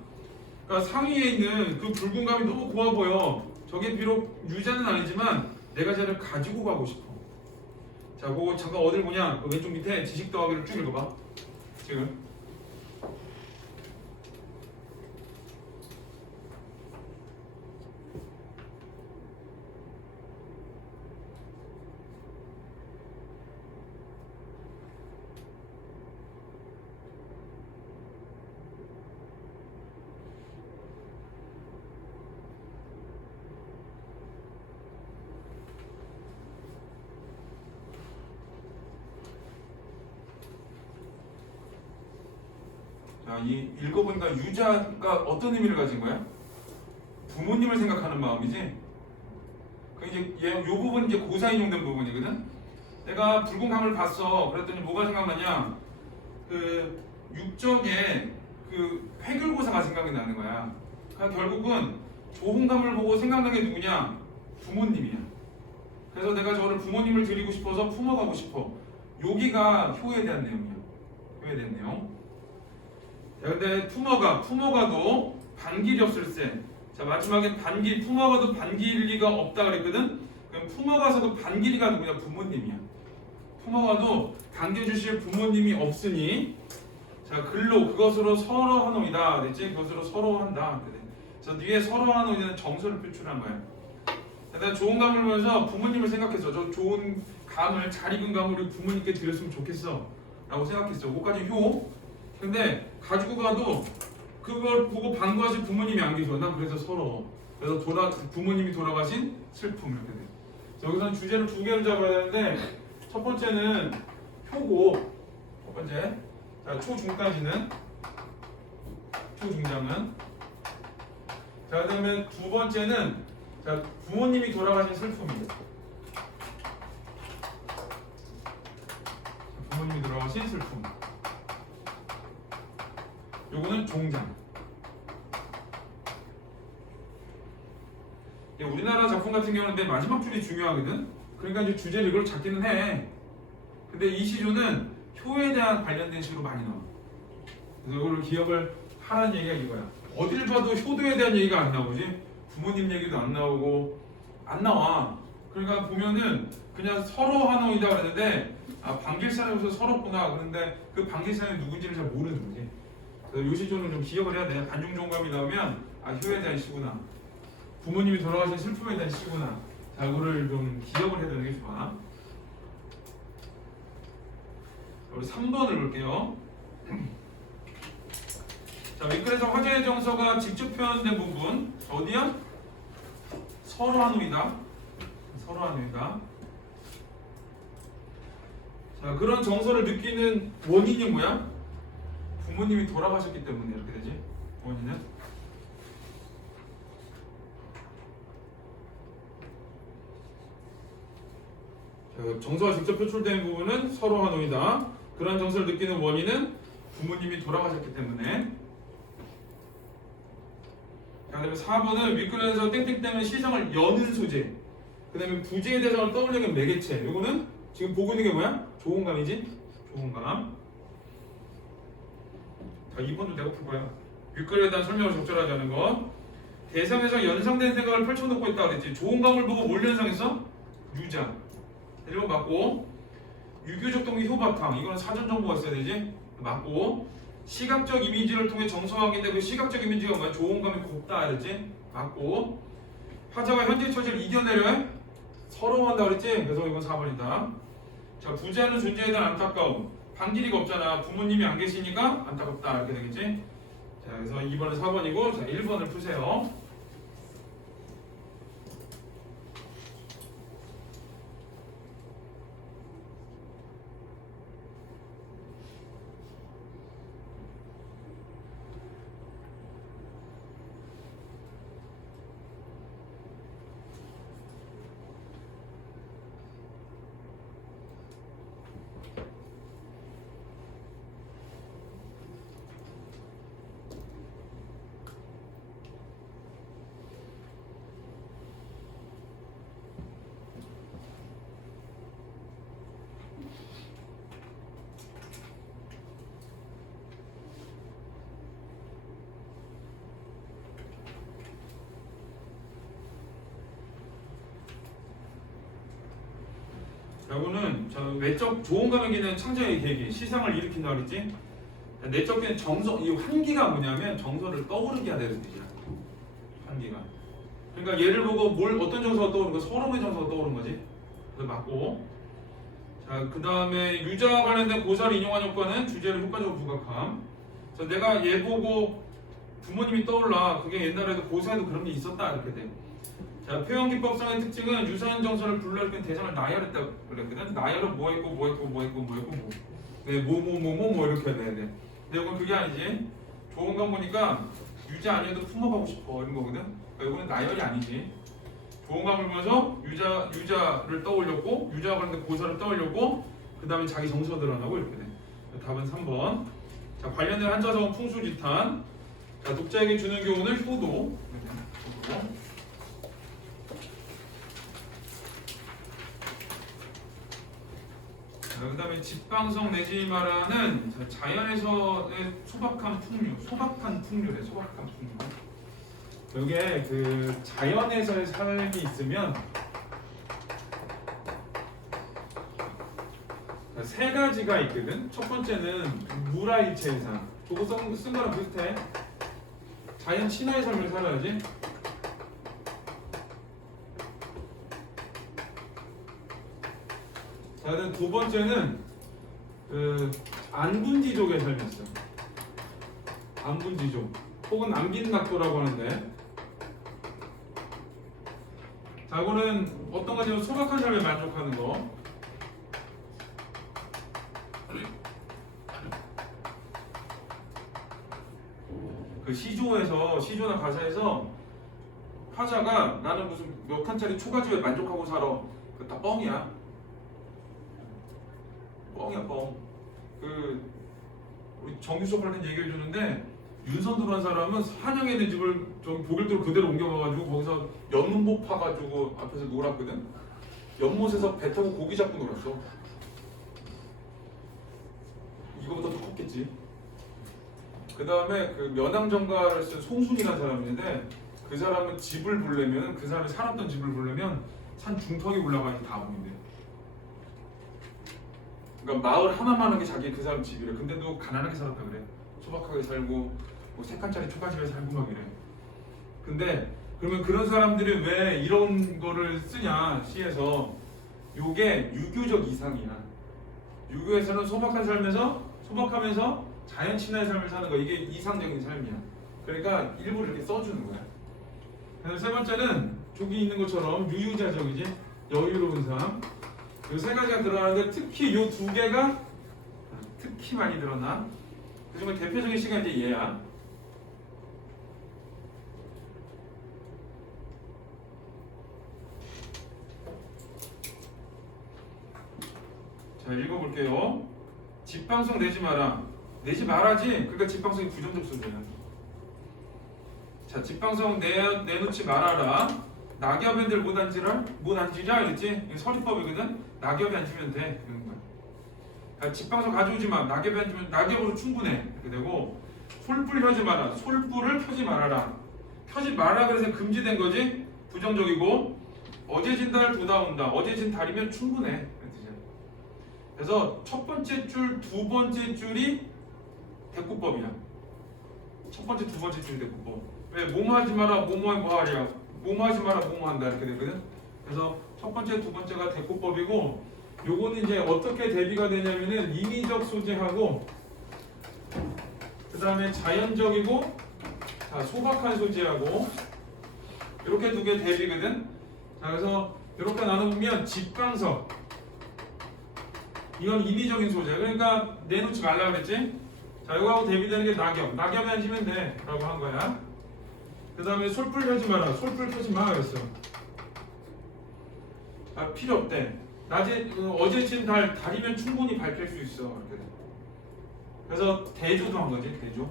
그러니까 상위에 있는 그 붉은 감이 너무 고와 보여. 저게 비록 유자는 아니지만 내가 쟤를 가지고 가고 싶어. 자, 그거 잠깐 어딜 보냐? 그 왼쪽 밑에 지식 더하기를 쭉 읽어봐. 지금. 자, 이 읽어보니까 유자가 어떤 의미를 가진 거야? 부모님을 생각하는 마음이지. 그 이제 요 부분 이제 고사 인용된 부분이거든. 내가 붉은 감을 봤어. 그랬더니 뭐가 생각나냐? 그 육정의 그 회귤고사가 생각이 나는 거야. 그러니까 결국은 조홍감을 보고 생각나는 게 누구냐? 부모님이야. 그래서 내가 저를 부모님을 드리고 싶어서 품어가고 싶어. 여기가 효에 대한 내용이야. 효에 대한 내용. 자, 근데 품어가도 반길이 없을세. 자, 마지막에 품어가도 반길 리가 없다 그랬거든. 그럼 품어가서도 반길이가 누구냐? 부모님이야. 품어가도 반겨주실 부모님이 없으니, 자, 글로 그것으로 서러하노이다 그랬지. 그것으로 서러한다. 그래서 뒤에 서러하노이는 정서를 표출한 거야. 내가 좋은 감을 보면서 부모님을 생각했어. 저 좋은 감을, 잘 익은 감을 우리 부모님께 드렸으면 좋겠어 라고 생각했어. 그거까지 효. 근데 가지고 가도 그걸 보고 반구하신 부모님이 안 계셔. 난 그래서 서러워. 그래서 부모님이 돌아가신 슬픔 이렇게 돼. 여기서는 주제를 두 개를 잡아야 되는데 첫 번째는 효고, 첫 번째, 자, 초중까지는 초중장은. 자, 그다음에 두 번째는 자, 부모님이 돌아가신 슬픔입니다. 부모님이 돌아가신 슬픔. 요거는 종장. 우리나라 작품 같은 경우는 맨 마지막 줄이 중요하거든. 그러니까 이제 주제를 이걸 잡기는 해. 근데 이 시조는 효에 대한 관련된 식으로 많이 나와. 그래서 이걸 기억을 하라는 얘기가 이거야. 어딜 봐도 효도에 대한 얘기가 안 나오지. 부모님 얘기도 안 나오고 안 나와. 그러니까 보면은 그냥 서로 하노이다 그랬는데 아 방길산에서 서럽구나. 그런데 그 방길산이 누군지를 잘 모르는 거지. 그래서 요 시조는 좀 기억을 해야 돼. 반중종감이 나오면 아 효에 대한 시구나. 부모님이 돌아가신 슬픔에 대한 시구나. 자, 이거를 좀 기억을 해두는 게 좋아. 우리 3번을 볼게요. 자, 윗글에서 화제의 정서가 직접 표현된 부분 어디야? 서로하노이다. 서로하노이다. 자, 그런 정서를 느끼는 원인이 뭐야? 부모님이 돌아가셨기 때문에 이렇게 되지. 원인은. 정서가 직접 표출되는 부분은 서로하노이다. 그런 정서를 느끼는 원인은 부모님이 돌아가셨기 때문에. 자, 그다음에 4번은 윗글에서 땡땡땡은 시성을 여는 소재. 그 다음에 부재의 대상을 떠올리는 매개체. 이거는 지금 보고 있는 게 뭐야? 조공감이지? 조공감. 자, 2번도 내가 풀 거야. 윗글에 대한 설명을 적절하게 하는 것. 대상에서 연상된 생각을 펼쳐놓고 있다 그랬지. 조공감을 보고 뭘 연상했어? 유자. 1번 맞고. 유교적 동의 효바탕. 이거는 사전 정보가 있어야 되지. 맞고. 시각적 이미지를 통해 정서하기인데 그 시각적 이미지가 뭐야? 조공감이 곱다 그랬지. 맞고. 화자가 현재 처지를 이겨내려 해? 서러워한다 그랬지. 그래서 이건 4번이다. 자, 부재하는 존재에 대한 안타까움. 방길이가 없잖아. 부모님이 안 계시니까 안타깝다 이렇게 되겠지. 자, 그래서 2번은 4번이고 자, 1번을 푸세요. 요거는 저 외적 조언감에 기는 창조의 계기, 시상을 일으킨다 그랬지? 내적인 정서, 이 환기가 뭐냐면 정서를 떠오르게 하다는 뜻이야. 환기가. 그러니까 얘를 보고 뭘 어떤 정서가 떠오르는 거? 서러움의 정서가 떠오르는 거지. 그래서 맞고. 자, 그 다음에 유자와 관련된 고사를 인용한 효과는 주제를 효과적으로 부각함. 자, 내가 얘 보고 부모님이 떠올라. 그게 옛날에도 고사에도 그런 게 있었다 이렇게 돼. 자, 표현기법상의 특징은 유사한 정서를 불러일으킨 대상을 나열했다고 그랬거든. 나열은 뭐 했고 뭐 했고 뭐 했고 뭐 했고 뭐. 네, 뭐 이렇게 해야 돼. 근데 이건 그게 아니지. 좋은 건 보니까 유자 아니어도 품어가고 싶어 이런 거거든. 그러니까 이거는 나열이 아니지. 좋은 감을 보면서 유자를 떠올렸고 유자와 관련된 고사를 떠올렸고 그 다음에 자기 정서가 드러나고 이렇게 돼. 답은 3번. 자, 관련된 한자성어 풍수지탄. 자, 독자에게 주는 교훈을 효도. 그 다음에 집방성 내지 말하는 자연에서의 소박한 풍류래. 소박한 풍류. 이게 그 자연에서의 삶이 있으면 세 가지가 있거든. 첫 번째는 무라일체 이상. 저거 쓴 거랑 비슷해. 자연 친화의 삶을 살아야지. 자, 두 번째는 그 안분지족의 삶이었어. 안분지족 혹은 안빈낙도라고 하는데, 자, 이거는 어떤 거냐면 소박한 삶에 만족하는 거. 그 시조나 가사에서 화자가 나는 무슨 몇 칸짜리 초가집에 만족하고 살아. 그 다 뻥이야. 뻥이야 뻥. 그 우리 정규 수업할 때 얘기해 주는데 윤선도라는 사람은 한양에 있는 집을 저기 보길도로 그대로 옮겨가가지고 거기서 연못 파가지고 앞에서 놀았거든. 연못에서 배 타고 고기 잡고 놀았어. 이거보다 더 컸겠지. 그 다음에 그 면왕정가를 쓴 송순이라는 사람인데 그 사람은 집을 보려면 그 사람이 살았던 집을 보려면 산 중턱에 올라가서 다 보인대. 그러니까 마을 하나만 한 게 자기 그 사람 집이래. 근데도 가난하게 살았다 그래. 소박하게 살고 뭐 3칸짜리 초가집에 살고 막 이래. 근데 그러면 그런 사람들이 왜 이런 거를 쓰냐 시에서 요게 유교적 이상이야. 유교에서는 소박하면서 자연 친화의 삶을 사는 거 이게 이상적인 삶이야. 그러니까 일부러 이렇게 써주는 거야. 그래서 세 번째는 저기 있는 것처럼 유유자적이지 여유로운 삶. 이 세 가지가 들어가는데 특히 이 두 개가 특히 많이 드러나. 그중에 대표적인 시가 이제 얘야. 자 읽어볼게요. 집방송 내지 마라. 내지 말아지. 그러니까 집방송이 부정적 소리야. 자 집방송 내놓지 말아라. 낙엽엔들 못 앉으자 이랬지? 서리법이거든. 낙엽이 앉으면 돼. 그런 거야. 그러니까 집방송 가져오지 마. 낙엽이 앉으면 낙엽으로 충분해. 이렇게 되고 솔불 펴지 마라. 솔불을 펴지 말아라. 펴지 마라 그래서 금지된 거지. 부정적이고 어제 진 달 도나온다. 어제 진 달이면 충분해. 그래서 첫 번째 줄, 두 번째 줄이 대꾸법이야. 첫 번째, 두 번째 줄이 대꾸법. 왜? 뭐뭐하지 마라, 뭐뭐하랴. 뭐뭐하지 마라, 뭐뭐한다 이렇게 되거든. 그래서 첫 번째, 두 번째가 대꾸법이고, 요거는 이제 어떻게 대비가 되냐면은 인위적 소재하고, 그 다음에 자연적이고, 소박한 소재하고, 이렇게 두 개 대비거든. 자, 그래서 이렇게 나눠보면 집강석. 이건 인위적인 소재. 그러니까 내놓지 말라 그랬지? 자, 이거하고 대비되는 게 낙엽. 낙엽에 앉으면 돼. 라고 한 거야. 그 다음에 솔불 펴지 마라. 솔불 펴지 마. 그랬어. 아, 필요 없대. 어제 진 달이면 충분히 밝힐 수 있어. 이렇게. 그래서 대조도 한 거지. 대조.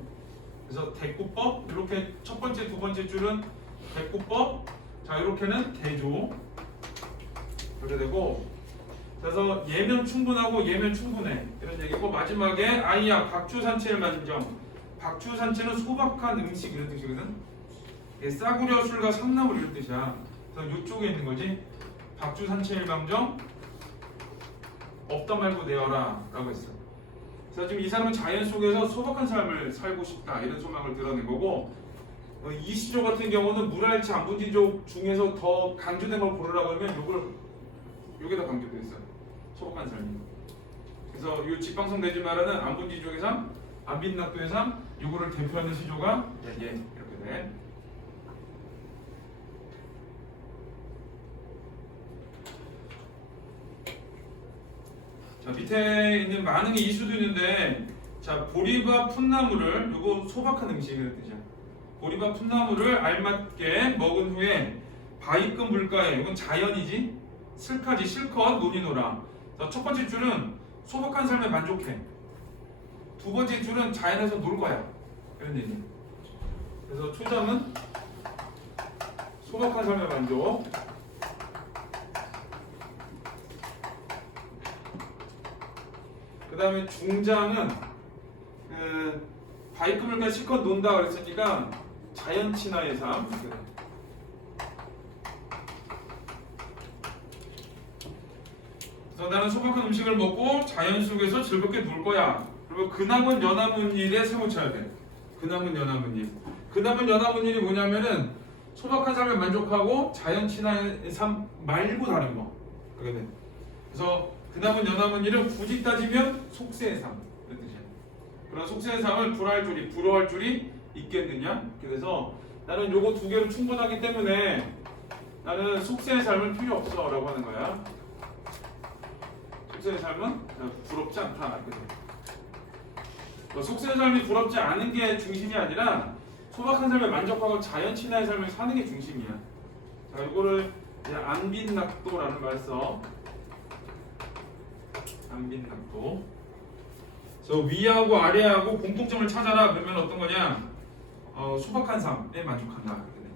그래서 대꾸법. 이렇게 첫 번째, 두 번째 줄은 대꾸법. 자, 이렇게는 대조. 이렇게 되고. 그래서 예면 충분하고 예면 충분해 이런 얘기고 마지막에 아이야 박주산채를 만정. 박주산채는 소박한 음식 이런 뜻이거든. 싸구려 술과 삼나물 이런 뜻이야. 그래서 이쪽에 있는 거지. 박주산채를 만정 없다 말고 내어라 라고 했어. 그래서 지금 이 사람은 자연 속에서 소박한 삶을 살고 싶다 이런 소망을 드러낸 거고, 이 시조 같은 경우는 물알치 안분지족 중에서 더 강조된 걸 고르라고 하면 요게 더 강조돼 있어. 소박한 삶이. 그래서 이 집방송 내지 마라는 안분지족의 삶, 안빈낙도의 삶, 요거를 대표하는 시조가 이렇게 돼. 자 밑에 있는 많은 이수도 있는데, 자 보리밥 풋나물을 요거 소박한 음식이라는 뜻이야. 보리밥 풋나물을 알맞게 먹은 후에 바위금 물가에, 이건 자연이지. 슬카지 실컷 논이노라. 첫 번째 줄은 소박한 삶에 만족해. 두 번째 줄은 자연에서 놀 거야. 이런 얘기. 그래서 초점은 소박한 삶에 만족. 그 다음에 중장은 바위금을까 실컷 논다 그랬으니까 자연 친화의 삶. 그래서 나는 소박한 음식을 먹고 자연 속에서 즐겁게 놀 거야. 그리고 그남은 연하문 일에 세워쳐야 돼. 그남은 연하문 일. 그남은 연하문 일이 뭐냐면은 소박한 삶에 만족하고 자연 친화의 삶 말고 다른 거. 그게 돼. 그래서 그남은 연하문 일은 굳이 따지면 속세의 삶. 이런 뜻이야. 그런 속세의 삶을 부러워할 줄이 있겠느냐? 그래서 나는 요거 두 개로 충분하기 때문에 나는 속세의 삶은 필요 없어 라고 하는 거야. 속세의 삶은 부럽지 않다. 속세의 삶이 부럽지 않은 게 중심이 아니라 소박한 삶에 만족하고 자연 친화의 삶을 사는 게 중심이야. 자, 이거를 이제 안빈낙도라는 말 써. 안빈낙도. 그래서 위하고 아래하고 공통점을 찾아라. 그러면 어떤 거냐? 소박한 삶에 만족한다. 그렇게 돼.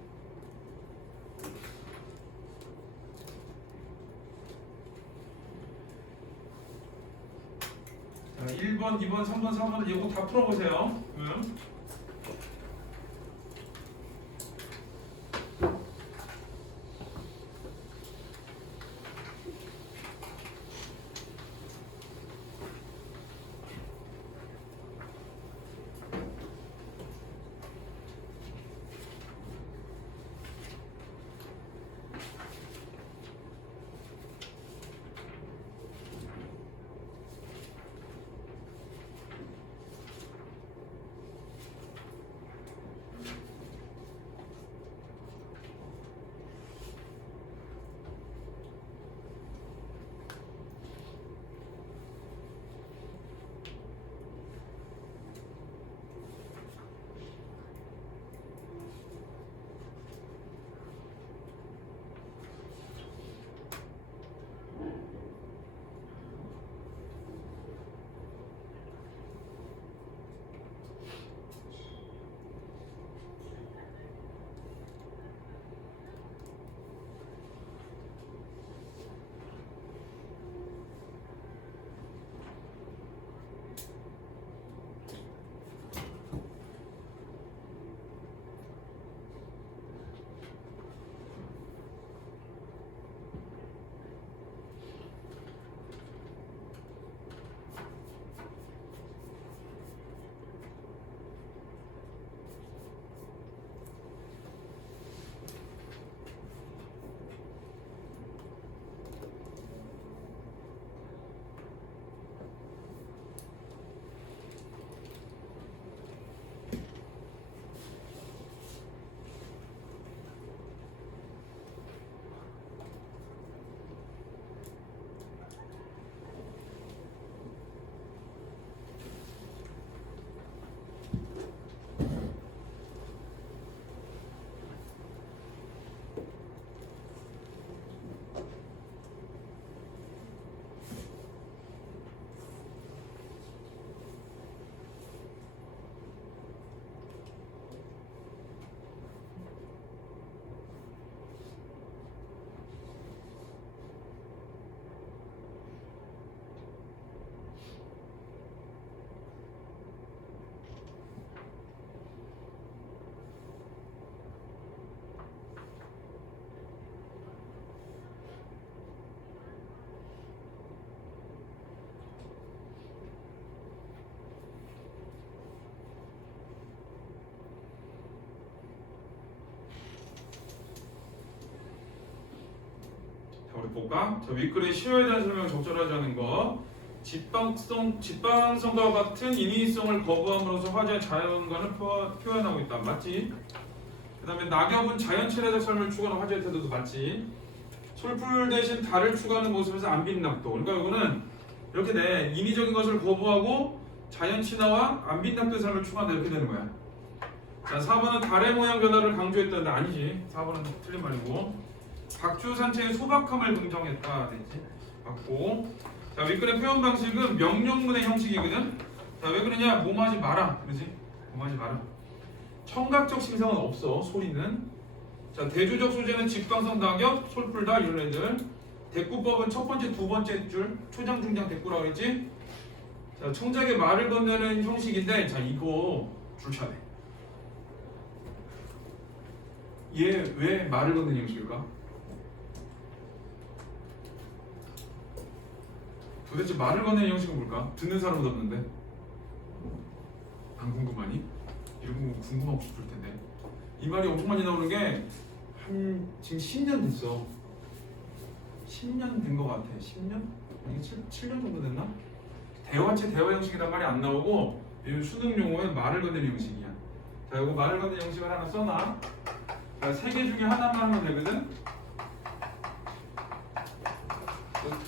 자, 1번, 2번, 3번, 4번은 이거 다 풀어보세요. 자, 우리 볼까? 자, 윗글의 시효에 대한 설명을 적절하지 않은 거. 집방성과 같은 인위성을 거부함으로써 화재의 자연관을 표현하고 있다. 맞지? 그 다음에 낙엽은 자연체례적 삶을 추구하는 화재의 태도도 맞지? 솔풀 대신 달을 추구하는 모습에서 안빈낙도. 그러니까 이거는 이렇게 돼. 인위적인 것을 거부하고 자연친화와 안빈낙도의 삶을 추구한다. 이렇게 되는 거야. 자, 4번은 달의 모양 변화를 강조했다는데 아니지. 4번은 틀린 말이고. 박주 산책의 소박함을 긍정했다. 됐지? 맞고. 자, 윗글의 표현 방식은 명령문의 형식이거든. 자, 왜 그러냐? 뭐뭐하지 마라. 그러지? 뭐뭐하지 마라. 청각적 신성은 없어. 소리는. 자, 대조적 소재는 집방성 낙엽, 솔풀달 이런 애들. 대꾸법은 첫 번째, 두 번째 줄 초장, 중장, 대꾸라고 했지? 자, 청작의 말을 건네는 형식인데, 자, 이거 줄차네. 얘 왜 말을 건네는 형식일까? 도대체 말을 건네는 형식은 뭘까? 듣는 사람은 없는데. 안 궁금하니? 이런 거 궁금하고 싶을 텐데. 이 말이 엄청 많이 나오는 게 지금 10년 됐어. 10년 된 거 같아. 10년? 아니 7년 정도 됐나? 대화체 대화 형식이란 말이 안 나오고 이 수능 용어에 말을 건네는 형식이야. 자, 이거 말을 건네는 형식을 하나 써놔. 자, 3개 중에 하나만 하면 되거든.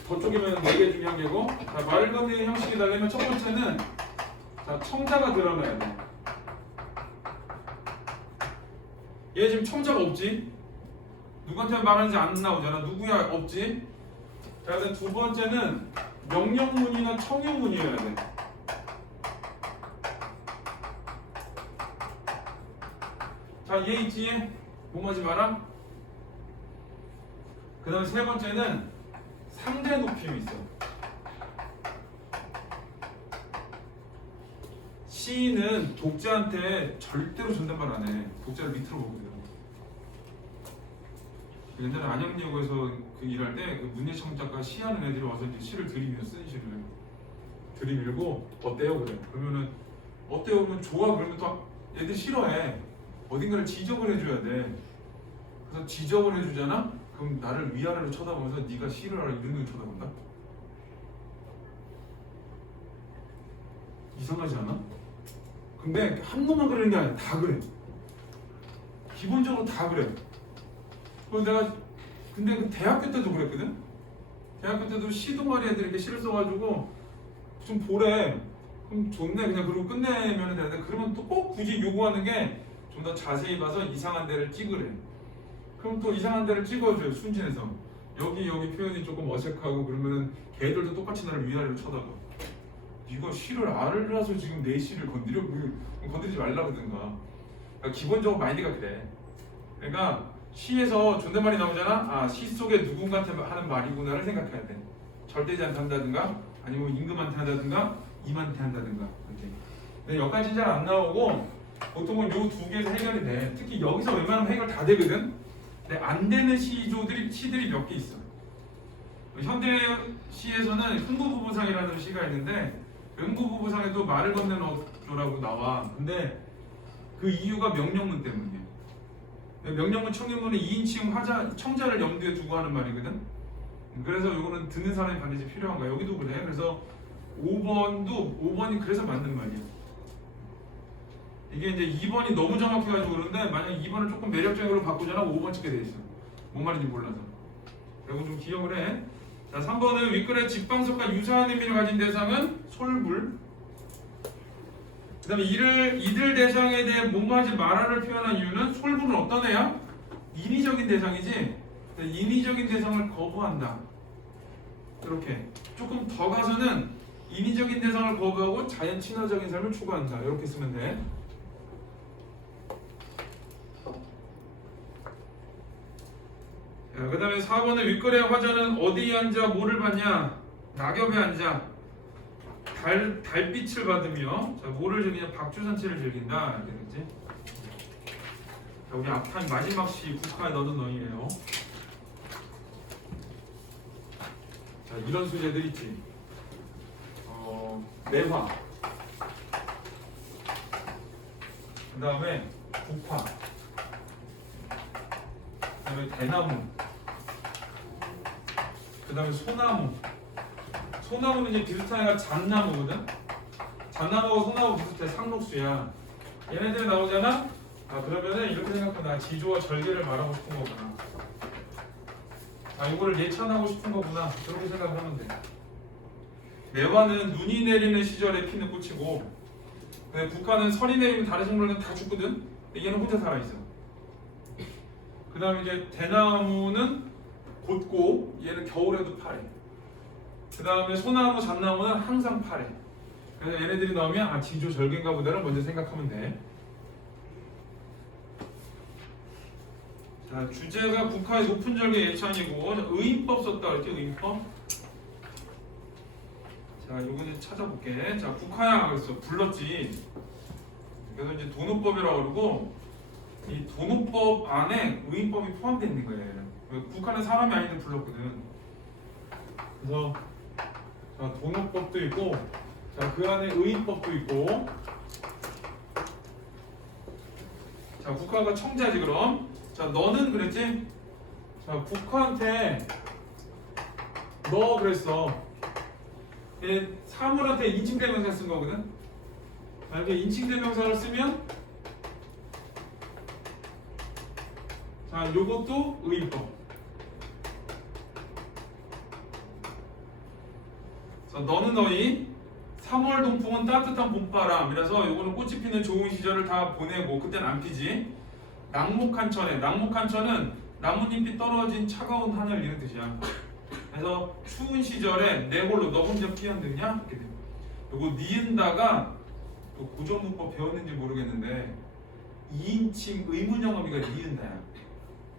저쪽이면 4개 중에 1개고. 자, 말을 건네는 형식이다 그러면 첫 번째는 자, 청자가 드러나야 돼. 얘 지금 첨자가 없지? 누구한테 말하는지 안 나오잖아. 누구야? 없지? 자, 그래서 두 번째는 명령문이나 청유문이어야 돼. 자, 얘 있지? 뭐하지 마라. 그 다음에 세 번째는 상대 높임이 있어. 시인은 독자한테 절대로 존댓말 안 해. 독자를 밑으로 보거든. 옛날에 안양여고에서 그 일할 때 그 문예청 작가 시하는 애들이 와서 이제 시를 들이밀어 쓰는 시를 들이밀고 어때요? 그래. 그러면은 어때요? 그러면 좋아. 그러면 또 애들 싫어해. 어딘가를 지적을 해줘야 돼. 그래서 지적을 해주잖아? 그럼 나를 위아래로 쳐다보면서 네가 시를 알아 이런 걸 쳐다본다? 이상하지 않아? 근데 한 놈만 그러는 게 아니야. 다 그래. 기본적으로 다 그래. 그래서 내가 근데 그 대학교 때도 그랬거든? 대학교 때도 시 동아리 애들에게 시를 써가지고 좀 보래. 그럼 좋네. 그냥 그러고 끝내면 되는데 그러면 또 꼭 굳이 요구하는 게 좀 더 자세히 봐서 이상한 데를 찍으래. 그럼 또 이상한 데를 찍어줘요. 순진해서. 여기 표현이 조금 어색하고 그러면은 걔들도 똑같이 나를 위아래로 쳐다봐. 네가 시를 알아서 지금 내 시를 건드려? 건드리지 말라거든가. 그러니까 기본적으로 마인드가 그래. 그러니까 시에서 존댓말이 나오잖아. 아, 시 속에 누군가한테 하는 말이구나를 생각해야 돼. 절대자한테 한다든가 아니면 임금한테 한다든가 임한테 한다든가 이렇게. 근데 여기까지 잘 안 나오고 보통은 요 두 개에서 해결이 돼. 특히 여기서 웬만하면 해결 다 되거든. 근데 안 되는 시들이 몇 개 있어. 현대 시에서는 흥부부부상이라는 시가 있는데 흥부부부상에도 말을 건넨 어조라고 나와. 근데 그 이유가 명령문 때문이야. 명령문 청유문은 2인칭 청자를 염두에 두고 하는 말이거든. 그래서 이거는 듣는 사람이 반드시 필요한 거야. 여기도 그래. 그래서 5번이 그래서 맞는 말이야. 이게 이제 2번이 너무 정확해가지고 그런데 만약 2번을 조금 매력적으로 바꾸잖아 5번 찍게 돼 있어. 뭔 말인지 몰라서. 이거 좀 기억을 해. 자, 3번은 윗글의 직방석과 유사한 의미를 가진 대상은 솔불. 그 다음에 이들 대상에 대해 뭐뭐하지 말아를 표현한 이유는 솔불은 어떤 애야? 인위적인 대상이지. 인위적인 대상을 거부한다. 이렇게 조금 더 가서는 인위적인 대상을 거부하고 자연 친화적인 삶을 추구한다. 이렇게 쓰면 돼. 그 다음에 4번은 윗글의 화자는 어디에 앉아 뭐를 받냐? 낙엽에 앉아 달빛을 받으며 자, 뭐를 즐기냐? 박주산치를 즐긴다. 이렇게 됐지? 자, 우리 앞판 마지막 시 국화에 넣은 너희예요. 자, 이런 소재들 있지. 매화. 그 다음에 국화. 그 다음에 대나무. 그 다음에 소나무. 소나무는 이제 비슷한 애가 잣나무거든? 잣나무하고 소나무 비슷해. 상록수야. 얘네들 나오잖아? 아, 그러면은 이렇게 생각하나. 지조와 절개를 말하고 싶은 거구나. 아, 이거를 예찬하고 싶은 거구나. 그렇게 생각을 하면 돼. 매화는 눈이 내리는 시절에 피는 꽃이고, 국화는 설이 내리면 다른 식물은 다 죽거든? 근데 얘는 혼자 살아있어. 그 다음에 이제 대나무는 곧고, 얘는 겨울에도 파래. 그 다음에 소나무, 잣나무는 항상 파래. 그래서 얘네들이 나오면 아, 지조 절개인가 보다를 먼저 생각하면 돼. 자, 주제가 국화의 높은 절개 예찬이고 의인법 썼다 그랬지? 의인법. 자, 요거는 찾아볼게. 자, 국화야 그랬어. 불렀지. 그래서 이제 도노법이라고 그러고 이 도노법 안에 의인법이 포함되어 있는 거예요. 국화는 사람이 아닌데 불렀거든. 그래서 자, 도노법도 있고, 자, 그 안에 의인법도 있고. 자, 국화가 청자지 그럼. 자, 너는 그랬지? 자, 국화한테 너 그랬어. 얘 사물한테 인칭대명사 쓴 거거든. 자, 이렇게 인칭대명사를 쓰면 자, 요것도 의인법. 자, 너는 너희 3월 동풍은 따뜻한 봄바람이라서 요거는 꽃이 피는 좋은 시절을 다 보내고 그때는 안 피지. 낙목한천에 낙목한천은 나뭇잎이 떨어진 차가운 하늘 이런 뜻이야. 그래서 추운 시절에 내 홀로 너 혼자 피었느냐 이렇게 돼. 요거 니은다가 또 고전문법 배웠는지 모르겠는데 2인칭 의문영어미가 니은다야.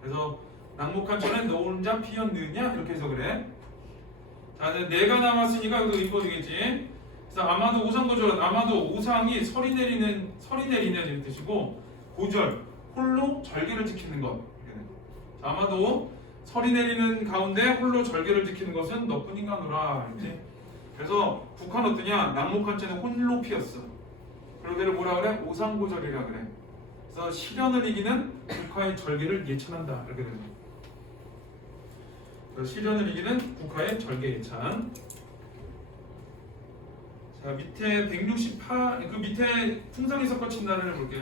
그래서 낙목한천에 너 혼자 피었느냐 이렇게 해서 그래. 자, 내가 남았으니까 이거 읽어주겠지. 그래서 아마도 오상고절은 아마도 오상이 설이 내리는 이런 뜻이고 고절 홀로 절개를 지키는 것. 자, 아마도 설이 내리는 가운데 홀로 절개를 지키는 것은 너뿐인가노라. 이제 그래서 북한 어떠냐? 낙목한천에 홀로 피었어. 그러게를 뭐라 그래? 오상고절이라 그래. 그래서 시련을 이기는 국화의 절개를 예찬한다. 이렇게 되는 거예요. 시련을 이기는 국화의 절개 예찬. 자, 밑에 168, 그 밑에 풍성이 섞어친 날을 해볼게.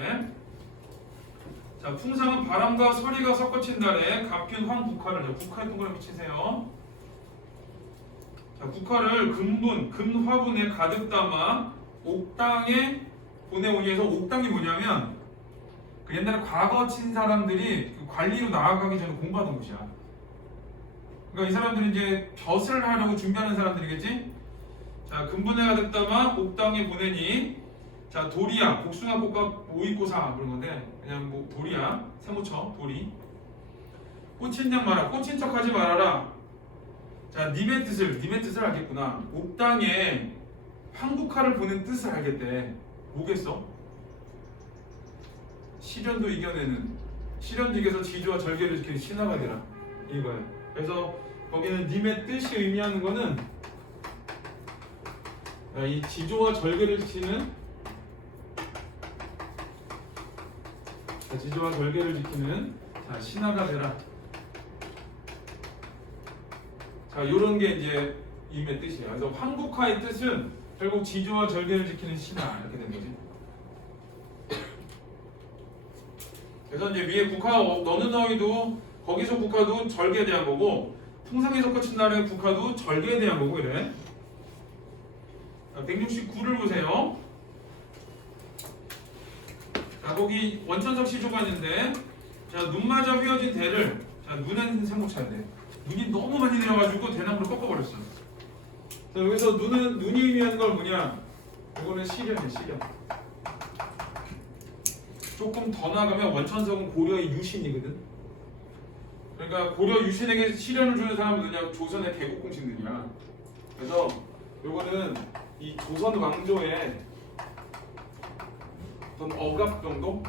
자, 풍성은 바람과 서리가 섞어친 날에 가핀 황국화를, 국화에 동그라미 치세요. 자, 국화를 금분, 금화분에 가득 담아 옥당에 보내오니 해서 옥당이 뭐냐면 그 옛날에 과거 친 사람들이 그 관리로 나아가기 전에 공부하던 곳이야. 그러니까 이 사람들은 이제 벼슬을 하려고 준비하는 사람들이겠지? 자, 금분에 가득 담아 옥당에 보내니 자, 도리야, 복숭아꽃과 오이고사 그런 건데 그냥 뭐 도리야, 세모쳐, 도리. 꽂힌 양 말아, 꽂힌 척 하지 말아라. 자, 님의 뜻을 알겠구나. 옥당에 한국화를 보낸 뜻을 알겠대. 뭐겠어? 시련도 이겨내는, 시련도 이겨서 지주와 절개를 지키는 신하가 되라. 이거야. 그래서 거기는 님의 뜻이 의미하는 거는 이 지조와 절개를 지키는, 지조와 절개를 지키는 신하가 되라. 자, 요런 게 이제 임의 뜻이에요. 그래서 황국화의 뜻은 결국 지조와 절개를 지키는 신하 이렇게 된 거지. 그래서 이제 위에 국화 너는 너희도 거기서 국화도 절개에 대한 거고 풍성에서 꽂힌 날의 국화도 절개에 대한 거고 이래. 169를 보세요. 자, 거기 원천석 시조가 있는데 자, 눈 맞아 휘어진 대를 자, 눈엔 생목차야 돼. 눈이 너무 많이 내려가지고 대나무를 꺾어버렸어. 자, 여기서 눈이 의미하는 건 뭐냐? 이거는 시련이야, 시련. 조금 더 나가면 원천석은 고려의 유신이거든. 그러니까 고려 유신에게 시련을 주는 사람은 누구냐? 조선의 개국공신들이야. 그래서 요거는 이 조선 왕조의 어떤 억압 정도?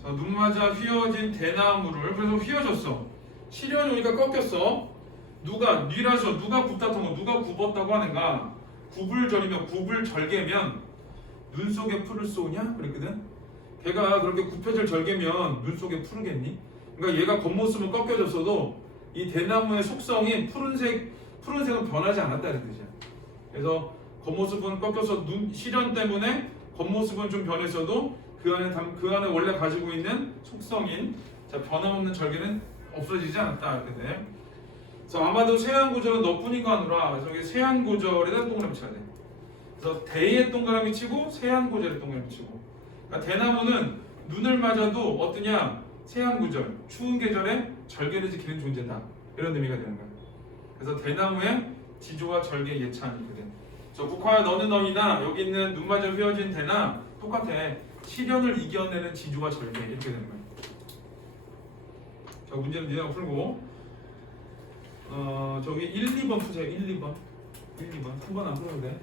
자, 눈 맞아 휘어진 대나무를 그래서 휘어졌어. 시련이 오니까 꺾였어. 누가 뉘라서 누가 굽다통어 누가 굽었다고 하는가? 굽을 절이면 굽을 절개면 눈 속에 풀을 쏘냐? 그랬거든. 걔가 그렇게 굽혀질 절개면 눈 속에 푸르겠니? 그러니까 얘가 겉모습은 꺾여졌어도 이 대나무의 속성이 푸른색은 변하지 않았다는 뜻이야. 그래서 겉모습은 꺾여서 시련 때문에 겉모습은 좀 변했어도 그 안에 원래 가지고 있는 속성인 변함없는 절개는 없어지지 않았다 이렇게 돼. 그래서 아마도 세한고절은 너뿐인가 하노라. 그래서 여기 세한고절에다 동그라미 쳐야 돼. 그래서 대에 동그라미 치고 세한고절에 동그라미 치고. 그러니까 대나무는 눈을 맞아도 어떠냐? 세한고절, 추운 계절에 절개를 지키는 존재다. 이런 의미가 되는 거야. 그래서 대나무의 지조와 절개 예찬이 이렇게 돼. 저 국화야 너는 너희나 여기 있는 눈 맞아 휘어진 대나 똑같아. 시련을 이겨내는 지조와 절개 이렇게 되는 거야. 자, 문제는 니네가 풀고 저기 1, 2번 푸세요. 1, 2번 3번 안 풀어도 돼.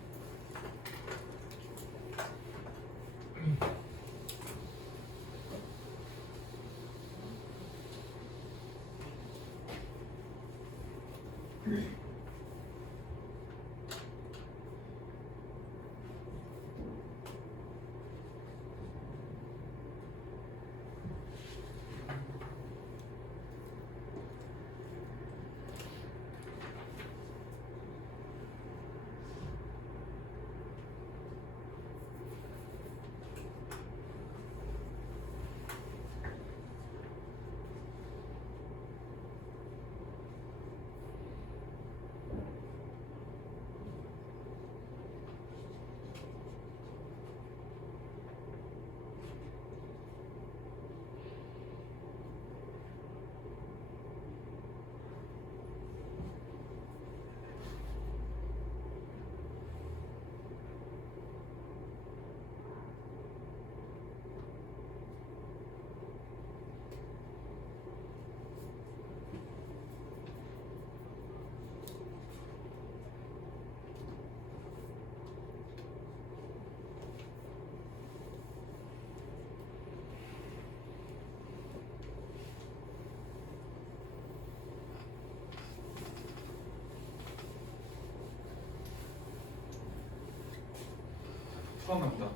포함합니다.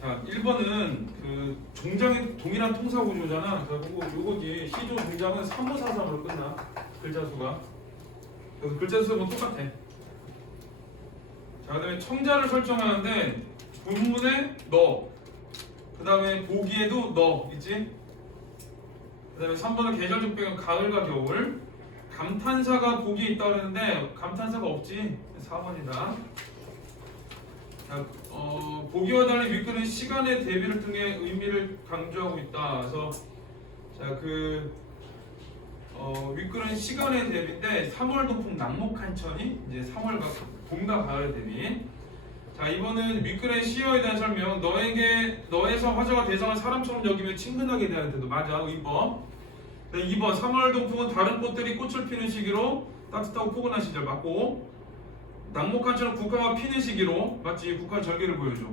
자, 1번은 그 종장의 동일한 통사 구조잖아. 자, 요거지. 시조 종장은 3543으로 끝나. 글자 수가. 그래서 글자 수가 똑같아. 자, 그다음에 청자를 설정하는데 본문에 너, 그다음에 보기에도 너 있지. 그다음에 3번은 계절적 배경 가을과 겨울. 감탄사가 보기에 있다 그랬는데 감탄사가 없지. 4번이다. 자, 보기와 달리 윗글은 시간의 대비를 통해 의미를 강조하고 있다. 그래서 자, 윗글은 시간의 대비인데 3월 동풍 낙목한 천이 이제 3월과 봄과 가을 대비. 자, 이번은 윗글의 시어에 대한 설명. 너에서 화자가 대상을 사람처럼 여기며 친근하게 대하는 태도. 맞아, 의법. 2번 3월 동풍은 다른 꽃들이 꽃을 피는 시기로 따뜻하고 포근한 시절 맞고, 낙목한처럼 국화가 피는 시기로 맞지, 국화 절개를 보여줘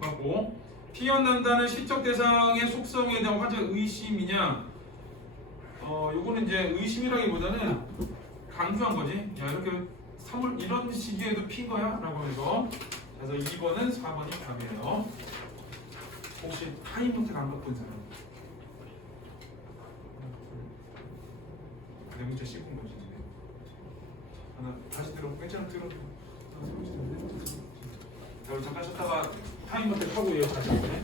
맞고, 피어난다는 시적 대상의 속성에 대한 화자 의심이냐, 요거는 이제 의심이라기보다는 강조한 거지. 야, 이렇게 3월 이런 시기에도 핀 거야? 라고 해서. 그래서 2번은 4번이 답이에요. 혹시 타임노트 안 바꾼 사람? 내 문제 씹은 거지. 하나 다시 들어. 괜찮아, 들어. 자, 우리 잠깐 쉬었다가 타임노트 하고 이어 다시 할게.